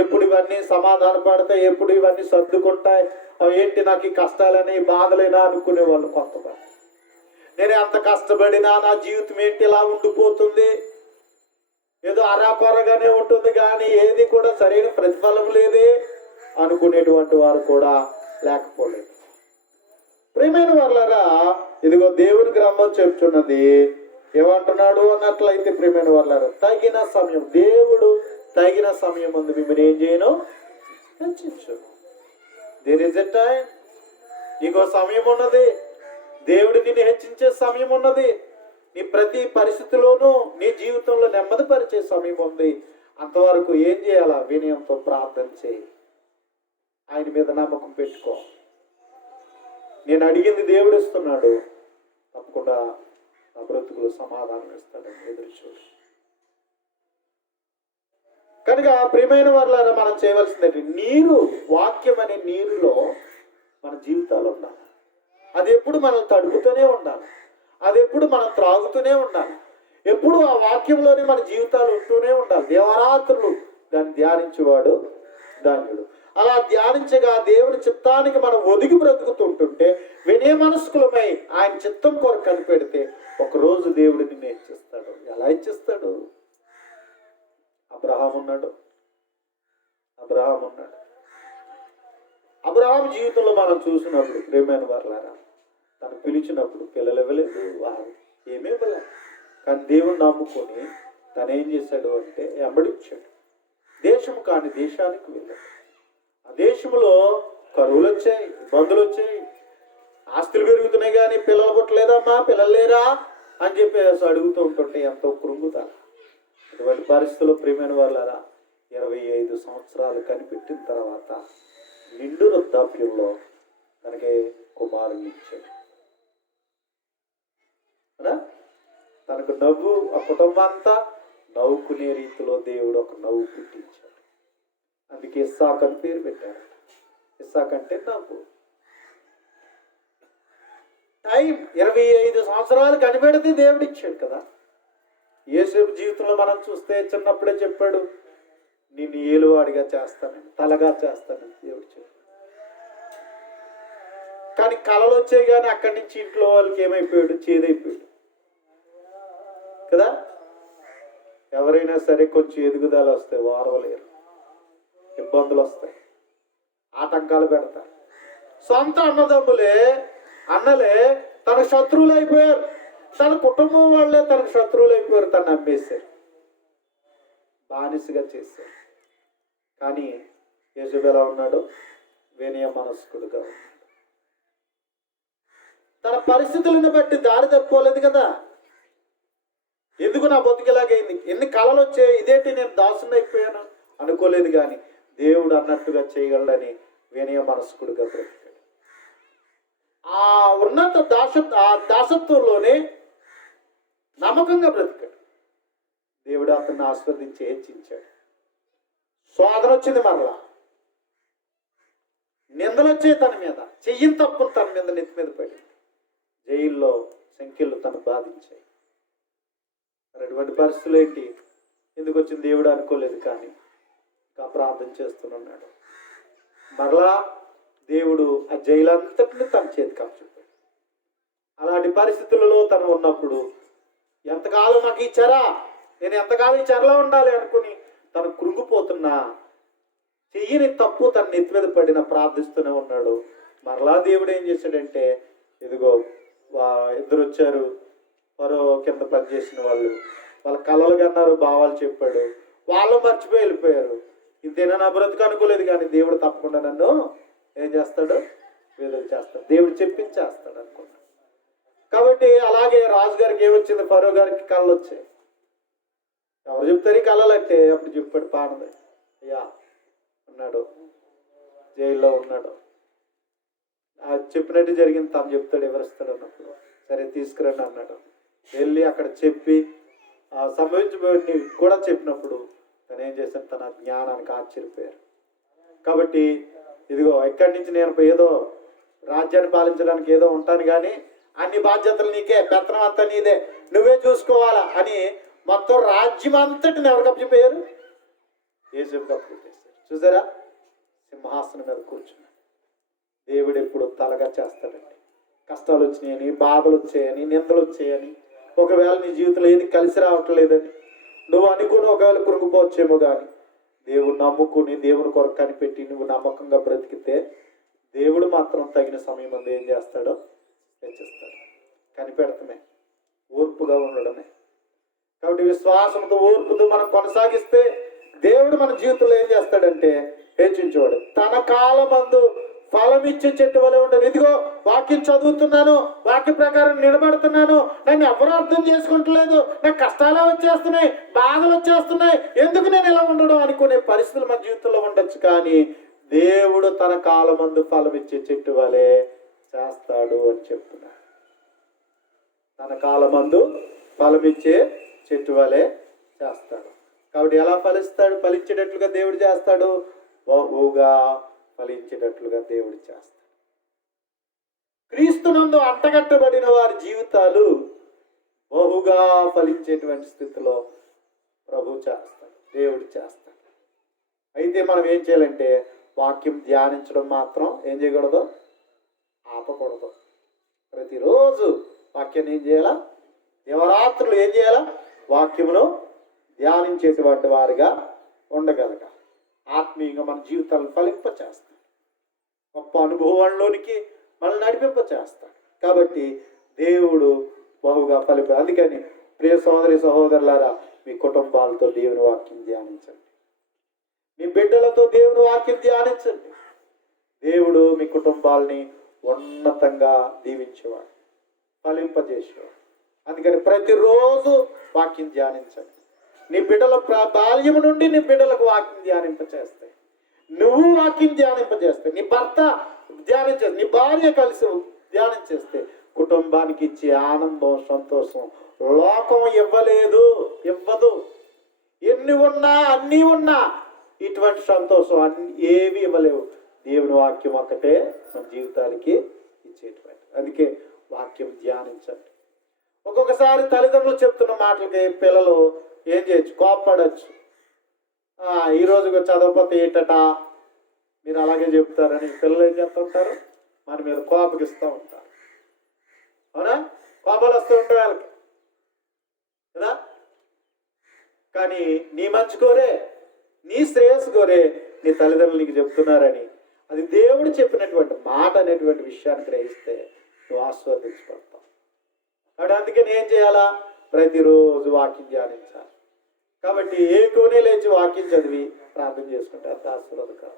ఎప్పుడు ఇవన్నీ సమాధాన పడతాయి, ఎప్పుడు ఇవన్నీ సర్దుకుంటాయి, ఏంటి నాకు ఈ కష్టాలని బాధలేనా అనుకునే వాళ్ళు కొంతమంది. నేను ఎంత కష్టపడినా నా జీవితం ఏంటి ఇలా ఉండిపోతుంది, ఏదో అరాకొరగానే ఉంటుంది కానీ ఏది కూడా సరైన ప్రతిఫలం లేదే అనుకునేటువంటి వారు కూడా లేకపోలేదు. ప్రియమైన వారులారా, ఇదిగో దేవుని గ్రంథం చెప్తున్నది ఏమంటున్నాడు అన్నట్లయితే, ప్రియమైన వారులారా, తగిన సమయం, దేవుడు తగిన సమయం ముందు మిమ్మల్ని ఏం చేయను? హెచ్చించు. There is a time. నీకో సమయం ఉన్నది. దేవుడు నిన్ను హెచ్చించే సమయం ఉన్నది. నీ ప్రతి పరిస్థితిలోనూ నీ జీవితంలో నెమ్మదిపరిచే సమయం ఉంది. అంతవరకు ఏం చేయాలా? వినయంతో ప్రార్థన చేయి. ఆయన మీద నమ్మకం పెట్టుకో. నేను అడిగింది దేవుడు ఇస్తున్నాడు, తప్పకుండా నా బ్రతుకులు సమాధానం ఇస్తాడని ఎదురు చూడు. కనుక ప్రియమైన వారులారా, మనం చేయవలసింది నీరు, వాక్యం అనే నీరులో మన జీవితాలు ఉండాలి. అది ఎప్పుడు మనం తడుపుతూనే ఉండాలి. అది ఎప్పుడు మనం త్రాగుతూనే ఉండాలి. ఎప్పుడు ఆ వాక్యంలోనే మన జీవితాలు ఉంటూనే ఉండాలి. దేవరాత్రులు దాన్ని ధ్యానించేవాడు ధన్యుడు. అలా ధ్యానించగా దేవుని చిత్తానికి మనం ఒదిగి బ్రతుకుతుంటుంటే, వినయ మనస్కులమై ఆయన చిత్తం కొరకు కనిపెడితే ఒకరోజు దేవుడు నిన్ను హెచ్చిస్తాడు. ఎలా హెచ్చిస్తాడు? అబ్రహాం ఉన్నాడు. అబ్రహాం జీవితంలో మనం చూసినప్పుడు ప్రియమైన వారులారా, తను పిలిచినప్పుడు పిల్లలు ఇవ్వలేదు, వారు ఏమీ ఇవ్వలేదు. కానీ దేవుణ్ణి నమ్ముకొని తను ఏం చేశాడు అంటే వెంబడించాడు. దేశము కాని దేశానికి వెళ్ళాడు. ఆ దేశంలో కరువులు వచ్చాయి, ఇబ్బందులు వచ్చాయి, ఆస్తులు పెరుగుతున్నాయి కానీ పిల్లలు పుట్టలేదమ్మా, పిల్లలు లేరా అని చెప్పేసి అడుగుతూ ఉంటుంటే ఎంతో కృంగుతారు. ఇటువంటి పరిస్థితుల్లో ప్రియమైన వాళ్ళరా 25 సంవత్సరాలు కనిపెట్టిన తర్వాత నిండు వృద్ధాప్యంలో తనకి కుమారుని ఇచ్చాడు. తనకు నవ్వు, ఆ కుటుంబం అంతా నవ్వుకునే రీతిలో దేవుడు ఒక నవ్వు పుట్టించాడు. అందుకే ఇస్సాకు అని పేరు పెట్టారు. ఇస్సాకు అంటే నవ్వు. టైం 25 సంవత్సరాలు కనిపెడితే దేవుడు ఇచ్చాడు కదా. యేసేపు జీవితంలో మనం చూస్తే చిన్నప్పుడే చెప్పాడు, నిన్ను ఏలువాడిగా చేస్తానని, తలగా చేస్తానని దేవుడు చెప్పాడు. కానీ కళలు వచ్చాయి కానీ అక్కడి నుంచి ఇంట్లో వాళ్ళకి ఏమైపోయాడు, చేదైపోయాడు కదా. ఎవరైనా సరే కొంచెం ఎదుగుదల వస్తే వారవలేరు, ఇబ్బందులు వస్తాయి, ఆటంకాలు పెడతారు. సొంత అన్నదమ్ములే, అన్నలే తన శత్రువులు అయిపోయారు. తన కుటుంబం వాళ్ళే తనకు శత్రువులు అయిపోయారు. తను అమ్మేశారు, బానిసగా చేశారు. కానీ యేసు ఎలా ఉన్నాడు? వినయ మనస్కుడుగా ఉన్నాడు. తన పరిస్థితులను బట్టి దారి తప్పుకోలేదు కదా. ఎందుకు నా బతుకిలాగైంది, ఎన్ని కళలు వచ్చాయి, ఇదేంటి నేను దాసుని అయిపోయాను అనుకోలేదు. కానీ దేవుడు అన్నట్టుగా చేయగలడని వినయ మనస్కుడుగా బ్రతికాడు. ఆ ఉన్నత దాసత్వంలోనే నమ్మకంగా బ్రతికాడు. దేవుడు అతన్ని ఆస్వాదించి హెచ్చించాడు. శోధన వచ్చింది, మరలా నిందలు వచ్చాయి తన మీద, చెయ్యిన తప్పులు తన మీద నెత్తి మీద పడింది. జైల్లో సంఖ్యలు తను బాధించాయి. అటువంటి పరిస్థితులు ఏంటి, ఎందుకు వచ్చింది దేవుడు అనుకోలేదు. కానీ ఇంకా ప్రార్థన చేస్తున్నాడు. మరలా దేవుడు ఆ జైలంతటిని తన చేతికి అప్పచెప్పాడు. అలాంటి పరిస్థితులలో తను ఉన్నప్పుడు ఎంతకాలం నాకు ఇచ్చారా, నేను ఎంతకాలం ఈ చెరలో ఉండాలి అనుకుని తను కృంగిపోతున్నా, చెయ్యని తప్పు తన నెత్తి మీద పడిన ప్రార్థిస్తూనే ఉన్నాడు. మరలా దేవుడు ఏం చేశాడంటే, ఇదిగో ఇద్దరు వచ్చారు, మరో కింద పనిచేసిన వాళ్ళు, వాళ్ళ కళలు కన్నారు, భావాలు చెప్పాడు. వాళ్ళు మర్చిపోయి వెళ్ళిపోయారు. ఇంతేనా నా బ్రతుకు అనుకోలేదు. కానీ దేవుడు తప్పకుండా నన్ను ఏం చేస్తాడు, విడుదల చేస్తాడు. దేవుడు చెప్పించేస్తాడు అనుకున్నాడు. కాబట్టి అలాగే రాజుగారికి ఏమొచ్చింది, ఫరో గారికి కళ్ళు వచ్చాయి. ఎవరు చెప్తారు ఈ కళలు అంటే? అప్పుడు చెప్పాడు, పానది అయ్యా ఉన్నాడు, జైల్లో ఉన్నాడు, చెప్పినట్టు జరిగింది, తను చెప్తాడు, ఎవరిస్తాడు అన్నప్పుడు సరే తీసుకురండి అన్నాడు. వెళ్ళి అక్కడ చెప్పి సంభవించబడి కూడా చెప్పినప్పుడు తను ఏం చేశాడు, తన జ్ఞానానికి ఆశ్చర్యపోయారు. కాబట్టి ఇదిగో ఇక్కడి నుంచి నేను ఏదో రాజ్యాన్ని పాలించడానికి ఏదో ఉంటాను, కానీ అన్ని బాధ్యతలు నీకే, పెత్తనం అంతా నీదే, నువ్వే చూసుకోవాలా అని మొత్తం రాజ్యం అంతటిని ఎవరికి అప్పచెప్పారు? యేసుకి అప్పచెప్పేశారు. చూసారా, సింహాసనం మీద కూర్చున్నాడు. దేవుడు ఎప్పుడు తలగా చేస్తాడండి. కష్టాలు వచ్చినాయని, బాధలు వచ్చాయని, నిందలు వచ్చాయని, ఒకవేళ నీ జీవితంలో ఏది కలిసి రావట్లేదని నువ్వు అనుకుని ఒకవేళ కృంగిపోవచ్చేమో, కానీ దేవుడు నమ్ముకుని దేవుని కొరకు కనిపెట్టి నువ్వు నమ్మకంగా బ్రతికితే దేవుడు మాత్రం తగిన సమయం అందు ఏం చేస్తాడో హెచ్చిస్తాడు. కనిపెడతమే, ఓర్పుగా ఉండడమే. కాబట్టి విశ్వాసంతో ఓర్పుతో మనం కొనసాగిస్తే దేవుడు మన జీవితంలో ఏం చేస్తాడంటే హెచ్చించేవాడు. తన కాలమందు ఫలం ఇచ్చే చెట్టు వలె ఉండదు. ఇదిగో వాక్యం చదువుతున్నాను, వాక్య ప్రకారం నిలబడుతున్నాను, నన్ను ఎవరు అర్థం చేసుకుంటలేదు, నాకు కష్టాలు వచ్చేస్తున్నాయి, బాధలు వచ్చేస్తున్నాయి, ఎందుకు నేను ఇలా ఉండడం అనుకునే పరిస్థితులు మన జీవితంలో ఉండొచ్చు. కానీ దేవుడు తన కాలమందు ఫలం ఇచ్చే చెట్టు వలె చేస్తాడు అని చెప్తున్నాడు. తన కాలమందు ఫలం ఇచ్చే చెట్టు వలె చేస్తాడు. కాబట్టి ఎలా ఫలిస్తాడు? ఫలించేటట్లుగా దేవుడు చేస్తాడు, బహుగా ఫలించేటట్లుగా దేవుడు చేస్తాడు. క్రీస్తునందు అంటగట్టబడిన వారి జీవితాలు బహుగా ఫలించేటువంటి స్థితిలో ప్రభు చేస్తాడు, దేవుడు చేస్తాడు. అయితే మనం ఏం చేయాలంటే వాక్యం ధ్యానించడం మాత్రం ఏం చేయకూడదు, ఆపకూడదు. ప్రతిరోజు వాక్యాన్ని ఏం చేయాలా, దివరాత్రులు ఏం చేయాలా, వాక్యమును ధ్యానించేటువంటి వారిగా ఉండగలగాలి. ఆత్మీయంగా మన జీవితాలను ఫలింపచేస్తాడు, గొప్ప అనుభవాల్లోనికి మనల్ని నడిపింపచేస్తాడు. కాబట్టి దేవుడు బహుగా అందుకని ప్రియ సోదరి సహోదరులారా, మీ కుటుంబాలతో దేవుని వాక్యం ధ్యానించండి, మీ బిడ్డలతో దేవుని వాక్యం ధ్యానించండి. దేవుడు మీ కుటుంబాలని ఉన్నతంగా దీవించేవాడు, ఫలింపజేసేవాడు. అందుకని ప్రతిరోజు వాక్యం ధ్యానించండి. నీ బిడ్డల బాల్యం నుండి నీ బిడ్డలకు వాక్యం ధ్యానింపచేస్తాయి, నువ్వు వాక్యం ధ్యానింపజేస్తాయి, నీ భర్త ధ్యానించేస్తే, నీ భార్య కలిసి ధ్యానించేస్తే కుటుంబానికి ఇచ్చే ఆనందం, సంతోషం లోకం ఇవ్వలేదు, ఇవ్వదు. ఎన్ని ఉన్నా అన్నీ ఉన్నా ఇటువంటి సంతోషం ఏవి ఇవ్వలేవు. దేవుని వాక్యం ఒక్కటే మన జీవితానికి ఇచ్చేటువంటి. అందుకే వాక్యం ధ్యానించండి. ఒక్కొక్కసారి తల్లిదండ్రులు చెప్తున్న మాటలకి పిల్లలు ఏం చేయొచ్చు, కోప్పడచ్చు. ఈరోజు చదవకపోతే ఏంటట, మీరు అలాగే చెప్తారని పిల్లలు ఏం చేస్తుంటారు, మన మీద కోపగిస్తూ ఉంటారు. అవునా? కోపాలు వస్తూ ఉంటాయి వాళ్ళకి కదా. కానీ నీ మంచి కోరే, నీ శ్రేయస్సు కోరే నీ తల్లిదండ్రులు నీకు చెప్తున్నారని, అది దేవుడు చెప్పినటువంటి మాట అనేటువంటి విషయాన్ని గ్రహిస్తే నువ్వు ఆస్వాదించబడతావు. కాబట్టి అందుకే నేను చేయాలా, ప్రతిరోజు వాక్యం ధ్యానించాలి. కాబట్టి ఏ కోనే లేచి వాక్యం చదివి ప్రార్థన చేసుకుంటే అంత ఆశీర్వాదకరం.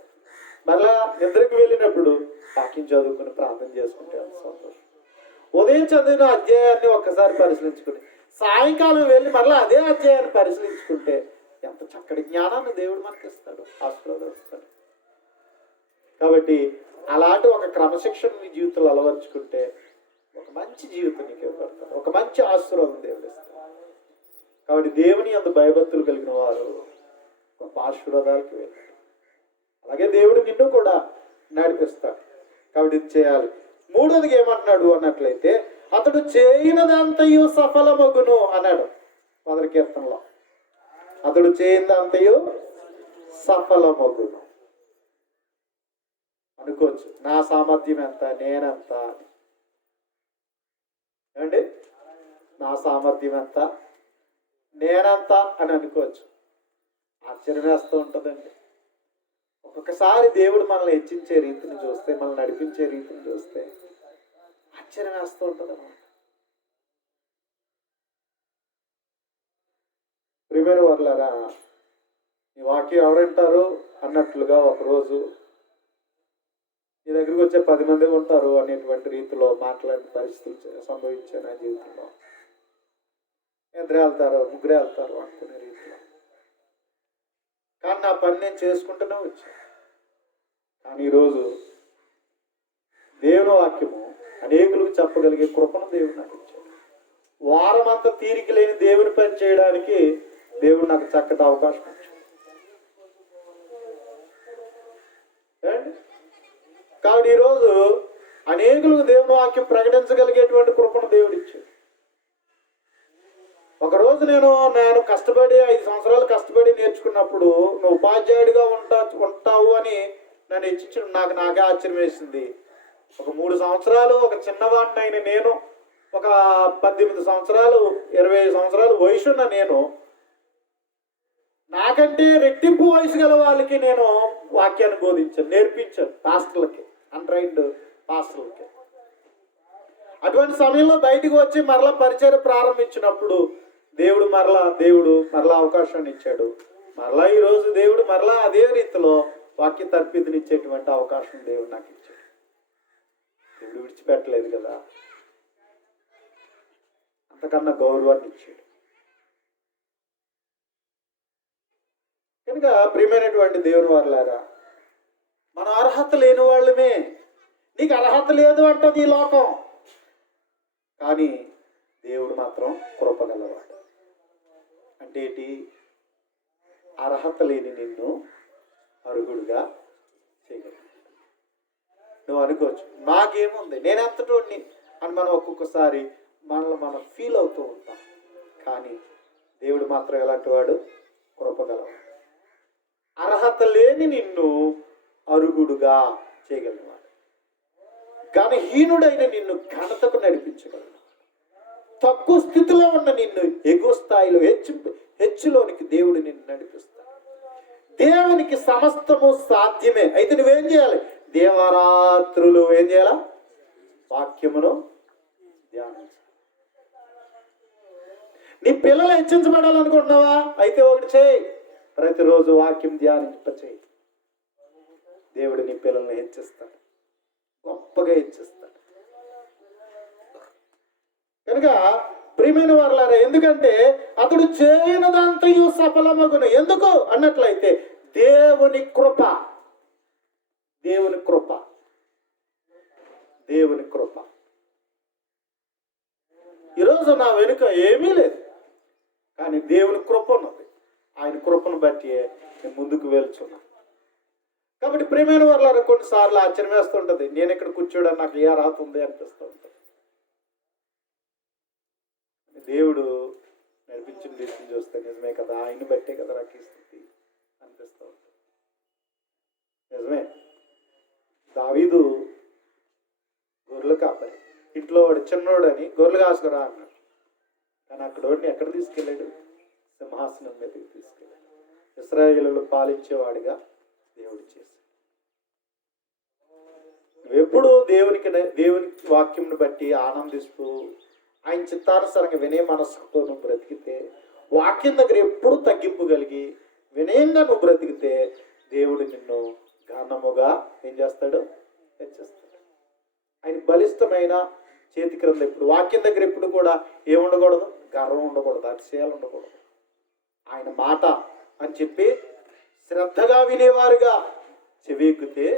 మరలా నిద్రకు వెళ్ళినప్పుడు వాక్యం చదువుకుని ప్రార్థన చేసుకుంటే అంత సంతోషం. ఉదయం చదివిన అధ్యాయాన్ని ఒక్కసారి పరిశీలించుకుని సాయంకాలం వెళ్ళి మరలా అదే అధ్యాయాన్ని పరిశీలించుకుంటే ఎంత చక్కటి జ్ఞానాన్ని దేవుడు మనకి ఇస్తాడు, ఆశీర్వాదిస్తాడు. కాబట్టి అలాంటి ఒక క్రమశిక్షణ నీ జీవితంలో అలవర్చుకుంటే ఒక మంచి జీవితం నీకు ఇవ్వబడతాడు, ఒక మంచి ఆశీర్వాదం దేవుడు ఇస్తాడు. కాబట్టి దేవుని అందు భయభక్తులు కలిగిన వారు గొప్ప ఆశీర్వాదాలకు వెళ్ళారు. అలాగే దేవుడు నిన్ను కూడా నడిపిస్తాడు. కాబట్టి ఇది చేయాలి. మూడోదిగా ఏమంటున్నాడు అన్నట్లయితే, అతడు చేయనదంతయు సఫలమగును అన్నాడు మొదటి కీర్తనలో. అతడు చేయనదంతయు సఫలమగును. అనుకోవచ్చు, నా సామర్థ్యం ఎంత, నేనెంత ఏమండి, నా సామర్థ్యం ఎంత, నేనంత అని అనుకోవచ్చు. ఆశ్చర్యం వేస్తూ ఉంటుందండి. ఒక్కొక్కసారి దేవుడు మనల్ని హెచ్చించే రీతిని చూస్తే, మనల్ని నడిపించే రీతిని చూస్తే ఆశ్చర్యం వేస్తూ ఉంటుంది అన్నమాట. ప్రియమైన వర్లారా, ఈ వాక్యం ఎవరంటారు అన్నట్లుగా ఒకరోజు నీ దగ్గరికి వచ్చే 10 మంది ఉంటారు అనేటువంటి రీతిలో మాట్లాడిన పరిస్థితులు సంభవించాయి నా జీవితంలో. 2 వెళ్తారు, 3 వెళ్తారు అనుకునే రీతిలో. కానీ నా పని నేను చేసుకుంటూనే వచ్చాను. కానీ ఈరోజు దేవుని వాక్యము అనేకులకు చెప్పగలిగే కృపను దేవుడు నాకు ఇచ్చాడు. వారం అంతా తీరిక లేని దేవుని పని చేయడానికి దేవుడు నాకు చక్కటి అవకాశం ఇచ్చాడు. కాబట్టి ఈరోజు అనేకులకు దేవుని వాక్యం ప్రకటించగలిగేటువంటి కృపను దేవుడు ఇచ్చాడు. ఒకరోజు నేను కష్టపడి 5 సంవత్సరాలు కష్టపడి నేర్చుకున్నప్పుడు నువ్వు ఉపాధ్యాయుడిగా ఉంటావు అని నన్ను హెచ్చించడం నాకే ఆశ్చర్యం వేసింది. ఒక 3 సంవత్సరాలు ఒక చిన్నవాడిని అయిన నేను, ఒక 18 సంవత్సరాలు 25 సంవత్సరాలు వయసున్న నేను, నాకంటే రెట్టింపు వయసు గల వాళ్ళకి నేను వాక్యాన్ని బోధించాను, నేర్పించాను. పాస్టర్లకి, అన్‌ట్రైన్డ్ పాస్టర్లకి. అటువంటి సమయంలో బయటికి వచ్చి మరలా పరిచయం ప్రారంభించినప్పుడు దేవుడు మరలా అవకాశాన్ని ఇచ్చాడు. మరలా ఈరోజు దేవుడు మరలా అదే రీతిలో వాక్య తర్పిదినిచ్చేటువంటి అవకాశం దేవుడు నాకు ఇచ్చాడు. దేవుడు విడిచిపెట్టలేదు కదా, అంతకన్నా గౌరవాన్ని ఇచ్చాడు. కనుక ప్రియమైనటువంటి దేవుని వారలారా, మన అర్హత లేని వాళ్ళమే. నీకు అర్హత లేదు అంటది ఈ లోకం, కానీ దేవుడు మాత్రం కృపగలవాడు. అంటే ఏంటి? అర్హత లేని నిన్ను అర్హుడుగా చేయగలడు. నువ్వు అనుకోవచ్చు, నాకేముంది, నేను ఎంతటోడిని అని మనం ఒక్కొక్కసారి మనం ఫీల్ అవుతూ ఉంటాం. కానీ దేవుడు మాత్రం ఎలాంటి వాడు? కృపగలవాడు. అర్హత లేని నిన్ను అర్హుడుగా చేయగలవాడు. ఘనహీనుడైన నిన్ను ఘనతకు నడిపించగలడు. తక్కువ స్థితిలో ఉన్న నిన్ను ఎగువ స్థాయిలో హెచ్చులోనికి దేవుడు నిన్ను నడిపిస్తాడు. దేవునికి సమస్తము సాధ్యమే. అయితే నువ్వేం చేయాలి? దేవరాత్రులు ఏం చేయాలా? వాక్యమును ధ్యానించాలి. నీ పిల్లలు హెచ్చించబడాలనుకుంటున్నావా? అయితే ఒకటి చేయి, ప్రతిరోజు వాక్యం ధ్యానింపచేయి. దేవుడు నీ పిల్లల్ని హెచ్చిస్తాడు, గొప్పగా హెచ్చిస్తాడు. కనుక ప్రియమైన వారలారా, ఎందుకంటే అతడు చేయనదంతయు సఫలమగును. ఎందుకు అన్నట్లయితే దేవుని కృప, దేవుని కృప, దేవుని కృప. ఈరోజు నా వెనుక ఏమీ లేదు, కానీ దేవుని కృప ఉన్నది. ఆయన కృపను బట్టి నేను ముందుకు వెళ్తున్నా. కాబట్టి ప్రియమైన వారలారా, కొన్నిసార్లు ఆశ్చర్యం వేస్తుంటది, నేను ఇక్కడ కూర్చోడానికి నాకు ఏ అర్హత ఉంది అనిపిస్తూ ఉంటుంది. దేవుడు నడిపించిన రీతిని చూస్తే నిజమే కదా, ఆయన బట్టే కదా నాకు ఈ స్థితి అనిపిస్తూ ఉంటుంది. నిజమే, దావీదు గొర్రెలు కాపరి, ఇంట్లో వాడు చిన్నోడు అని గొర్రెలు కాసుకురా అన్నాడు. కానీ అక్కడ వాడిని ఎక్కడ తీసుకెళ్ళాడు? సింహాసనం మీదకి తీసుకెళ్ళాడు. ఇశ్రాయేలును పాలించేవాడిగా దేవుడు చేశాడు. నువ్వెప్పుడు దేవుని వాక్యంను బట్టి ఆనందిస్తూ ఆయన చిత్తానుసారంగా వినయ మనస్సుతో నువ్వు బ్రతికితే, వాక్యం దగ్గర ఎప్పుడు తగ్గింపు కలిగి వినయంగా నువ్వు బ్రతికితే, దేవుడు నిన్ను ఘనముగా ఏం చేస్తాడు? హెచ్చిస్తాడు. ఆయన బలిష్టమైన చేతి క్రింద ఎప్పుడు, వాక్యం దగ్గర ఎప్పుడు కూడా ఏముండకూడదు? గర్వం ఉండకూడదు, అతిశయాలు ఉండకూడదు. ఆయన మాట అని చెప్పి శ్రద్ధగా వినేవారుగా చెవిగితే,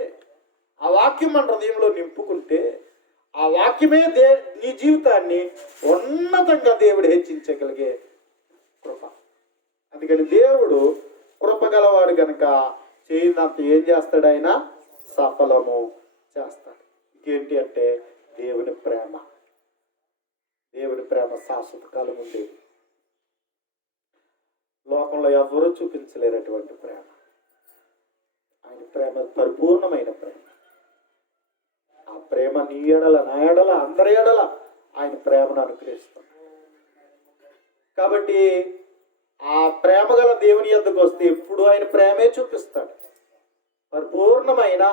ఆ వాక్యం మన హృదయంలో నింపుకుంటే, ఆ వాక్యమే నీ జీవితాన్ని ఉన్నతంగా దేవుడు హెచ్చించగలిగే కృప. అందుకని దేవుడు కృప గలవాడు కనుక చేయనంత ఏం చేస్తాడు? ఆయన సఫలము చేస్తాడు. ఇంకేంటి అంటే దేవుని ప్రేమ. దేవుని ప్రేమ శాశ్వత కాలం ఉండేది. లోకంలో ఎవరూ చూపించలేనటువంటి ప్రేమ. ఆయన ప్రేమ పరిపూర్ణమైన ప్రేమ. ఆ ప్రేమ నీ ఎడల, నా ఎడల, అందరి ఎడల ఆయన ప్రేమను అనుగ్రహిస్తాడు. కాబట్టి ఆ ప్రేమ గల దేవుని యొద్దకు వస్తే ఎప్పుడు ఆయన ప్రేమే చూపిస్తాడు. పరిపూర్ణమైన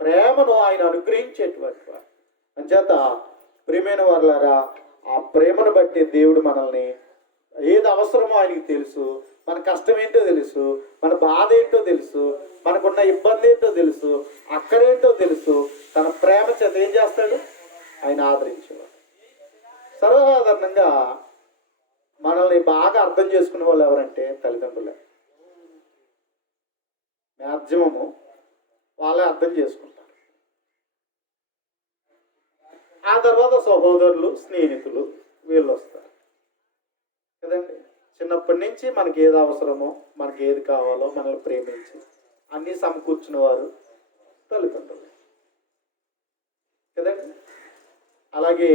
ప్రేమను ఆయన అనుగ్రహించేటువంటి వాడు. అంచేత ప్రియమైన వారులారా, ఆ ప్రేమను బట్టి దేవుడు మనల్ని, ఏది అవసరమో ఆయనకి తెలుసు, మన కష్టం ఏంటో తెలుసు, మన బాధ ఏంటో తెలుసు, మనకున్న ఇబ్బంది ఏంటో తెలుసు, అక్కడేంటో తెలుసు. తన ప్రేమ చేత ఏం చేస్తాడు? ఆయన ఆదరించేవాడు. సర్వసాధారణంగా మనల్ని బాగా అర్థం చేసుకునే వాళ్ళు ఎవరంటే తల్లిదండ్రులే. మ్యాక్సిమము వాళ్ళే అర్థం చేసుకుంటారు. ఆ తర్వాత సహోదరులు, స్నేహితులు వీళ్ళు వస్తారు కదండి. చిన్నప్పటి నుంచి మనకి ఏది అవసరమో, మనకి ఏది కావాలో మనల్ని ప్రేమించి అన్నీ సమకూర్చిన వారు తల్లిదండ్రులు కదండి. అలాగే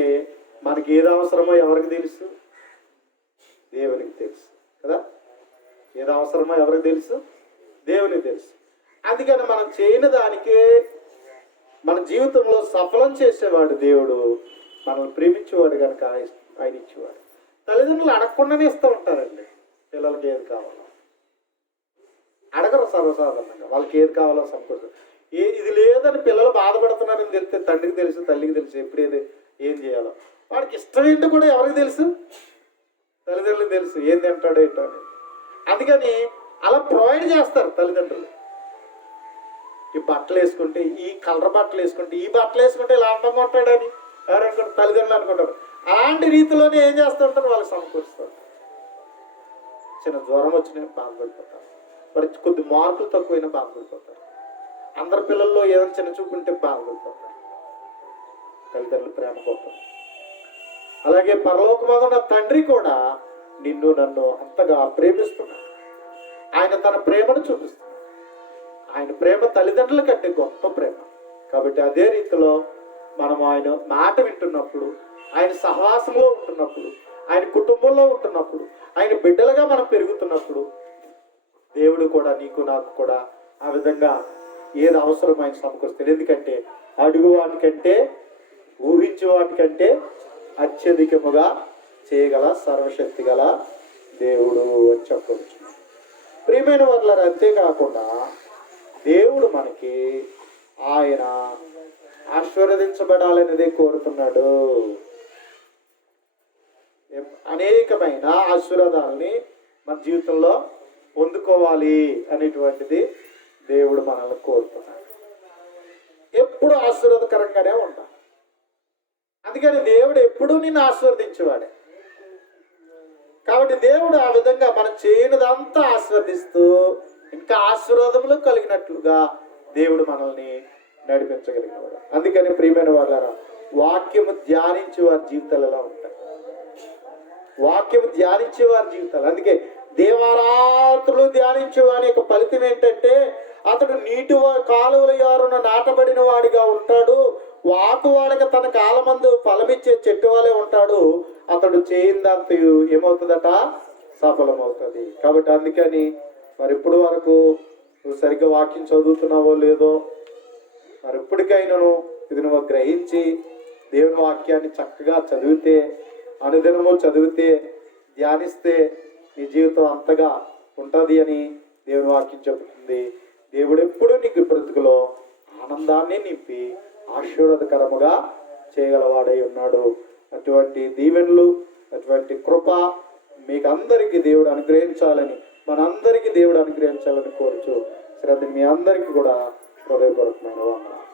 మనకి ఏది అవసరమో ఎవరికి తెలుసు? దేవునికి తెలుసు కదా. ఏది అవసరమో ఎవరికి తెలుసు? దేవునికి తెలుసు. అందుకని మనం చేయని దానికే మన జీవితంలో సఫలం చేసేవాడు దేవుడు. మనల్ని ప్రేమించేవాడు కనుక ఆయన ఇచ్చేవాడు. తల్లిదండ్రులు అడగకుండానే ఇస్తూ ఉంటారండి పిల్లలకి ఏది కావాలో. అడగరు సర్వసాధారణంగా. వాళ్ళకి ఏది కావాలో సమకూర్చు. ఇది లేదని పిల్లలు బాధపడుతున్నారని తెలిస్తే తండ్రికి తెలుసు, తల్లికి తెలుసు ఎప్పుడేది ఏం చేయాలో. వాడికి ఇష్టం ఏంటో కూడా ఎవరికి తెలుసు? తల్లిదండ్రులకు తెలుసు, ఏం తింటాడో ఏంటో అని. అందుకని అలా ప్రొవైడ్ చేస్తారు తల్లిదండ్రులు. ఈ బట్టలు వేసుకుంటే, ఈ కలర్ బట్టలు వేసుకుంటే, ఈ బట్టలు వేసుకుంటే ఇలా అందంగా ఉంటాడని ఎవరు అనుకుంటారు? తల్లిదండ్రులు అనుకుంటారు. అలాంటి రీతిలోనే ఏం చేస్తుంటారు? వాళ్ళకి సమకూరుస్తారు. చిన్న జ్వరం వచ్చినా బాధపడిపోతారు. వాడికి కొద్ది మార్కులు తక్కువైనా బాధపడిపోతారు. అందరి పిల్లల్లో ఏదైనా చిన్న చూపుంటే బాధపడిపోతారు. తల్లిదండ్రుల ప్రేమ కోసం. అలాగే పరలోకమందున్న తండ్రి కూడా నిన్ను నన్ను అంతగా ప్రేమిస్తున్నాడు. ఆయన తన ప్రేమను చూపిస్తున్నాడు. ఆయన ప్రేమ తల్లిదండ్రుల కంటే గొప్ప ప్రేమ. కాబట్టి అదే రీతిలో మనం ఆయన మాట వింటున్నప్పుడు, ఆయన సహవాసంలో ఉంటున్నప్పుడు, ఆయన కుటుంబంలో ఉంటున్నప్పుడు, ఆయన బిడ్డలుగా మనం పెరుగుతున్నప్పుడు, దేవుడు కూడా నీకు నాకు కూడా ఆ విధంగా ఏది అవసరం ఆయన సమకూరుస్తాడు. ఎందుకంటే అడుగు వాటికంటే, ఊహించే వాటికంటే అత్యధికముగా చేయగల సర్వశక్తి గల దేవుడు అని చెప్పవచ్చు. ప్రియమైన వారులారా, అంతేకాకుండా దేవుడు మనకి ఆయన ఆశీర్వదించబడాలనేదే కోరుతున్నాడు. అనేకమైన ఆశీర్వాదాలని మన జీవితంలో పొందుకోవాలి అనేటువంటిది దేవుడు మనల్ని కోరుతున్నాడు. ఎప్పుడు ఆశీర్వాదకరంగానే ఉంటాం. అందుకని దేవుడు ఎప్పుడూ నిన్ను ఆశీర్వదించేవాడే. కాబట్టి దేవుడు ఆ విధంగా మనం చేయనిదంతా ఆశీర్వదిస్తూ ఇంకా ఆశీర్వాదములు కలిగినట్లుగా దేవుడు మనల్ని నడిపించగలిగినవాడు. అందుకని ప్రియమైన వాళ్ళారా, వాక్యము ధ్యానించే వారి జీవితాలు ఎలా ఉంటాయి? వాక్యము ధ్యానించే వారి జీవితాలు, అందుకే దేవారాత్రులు ధ్యానించే వారి యొక్క ఫలితం ఏంటంటే అతడు నీటి కాలువల యారున నాటబడిన వాడిగా ఉంటాడు. వాకువాడక తన కాలమందు ఫలమిచ్చే చెట్టు వలె ఉంటాడు. అతడు చేయిందంత ఏమవుతుందట? సఫలమవుతుంది. కాబట్టి అందుకని మరి ఇప్పటి వరకు నువ్వు సరిగ్గా వాక్యం చదువుతున్నావో లేదో, మరి ఇప్పటికైనాను ఇది నువ్వు గ్రహించి దేవుని వాక్యాన్ని చక్కగా చదివితే, అనుదినము చదివితే, ధ్యానిస్తే నీ జీవితం అంతగా ఉంటుంది అని దేవుని వాక్యం చెబుతుంది. దేవుడు ఎప్పుడు నీకు బ్రతుకులో ఆనందాన్ని నింపి ఆశీర్వాదకరముగా చేయగలవాడై ఉన్నాడు. అటువంటి దీవెనలు, అటువంటి కృప మీకు అందరికీ దేవుడు అనుగ్రహించాలని, మనందరికీ దేవుడు అనుగ్రహించాలని కోరుచు శ్రద్ధ మీ అందరికీ కూడా హృదయపూర్వకమైన వందనాలు.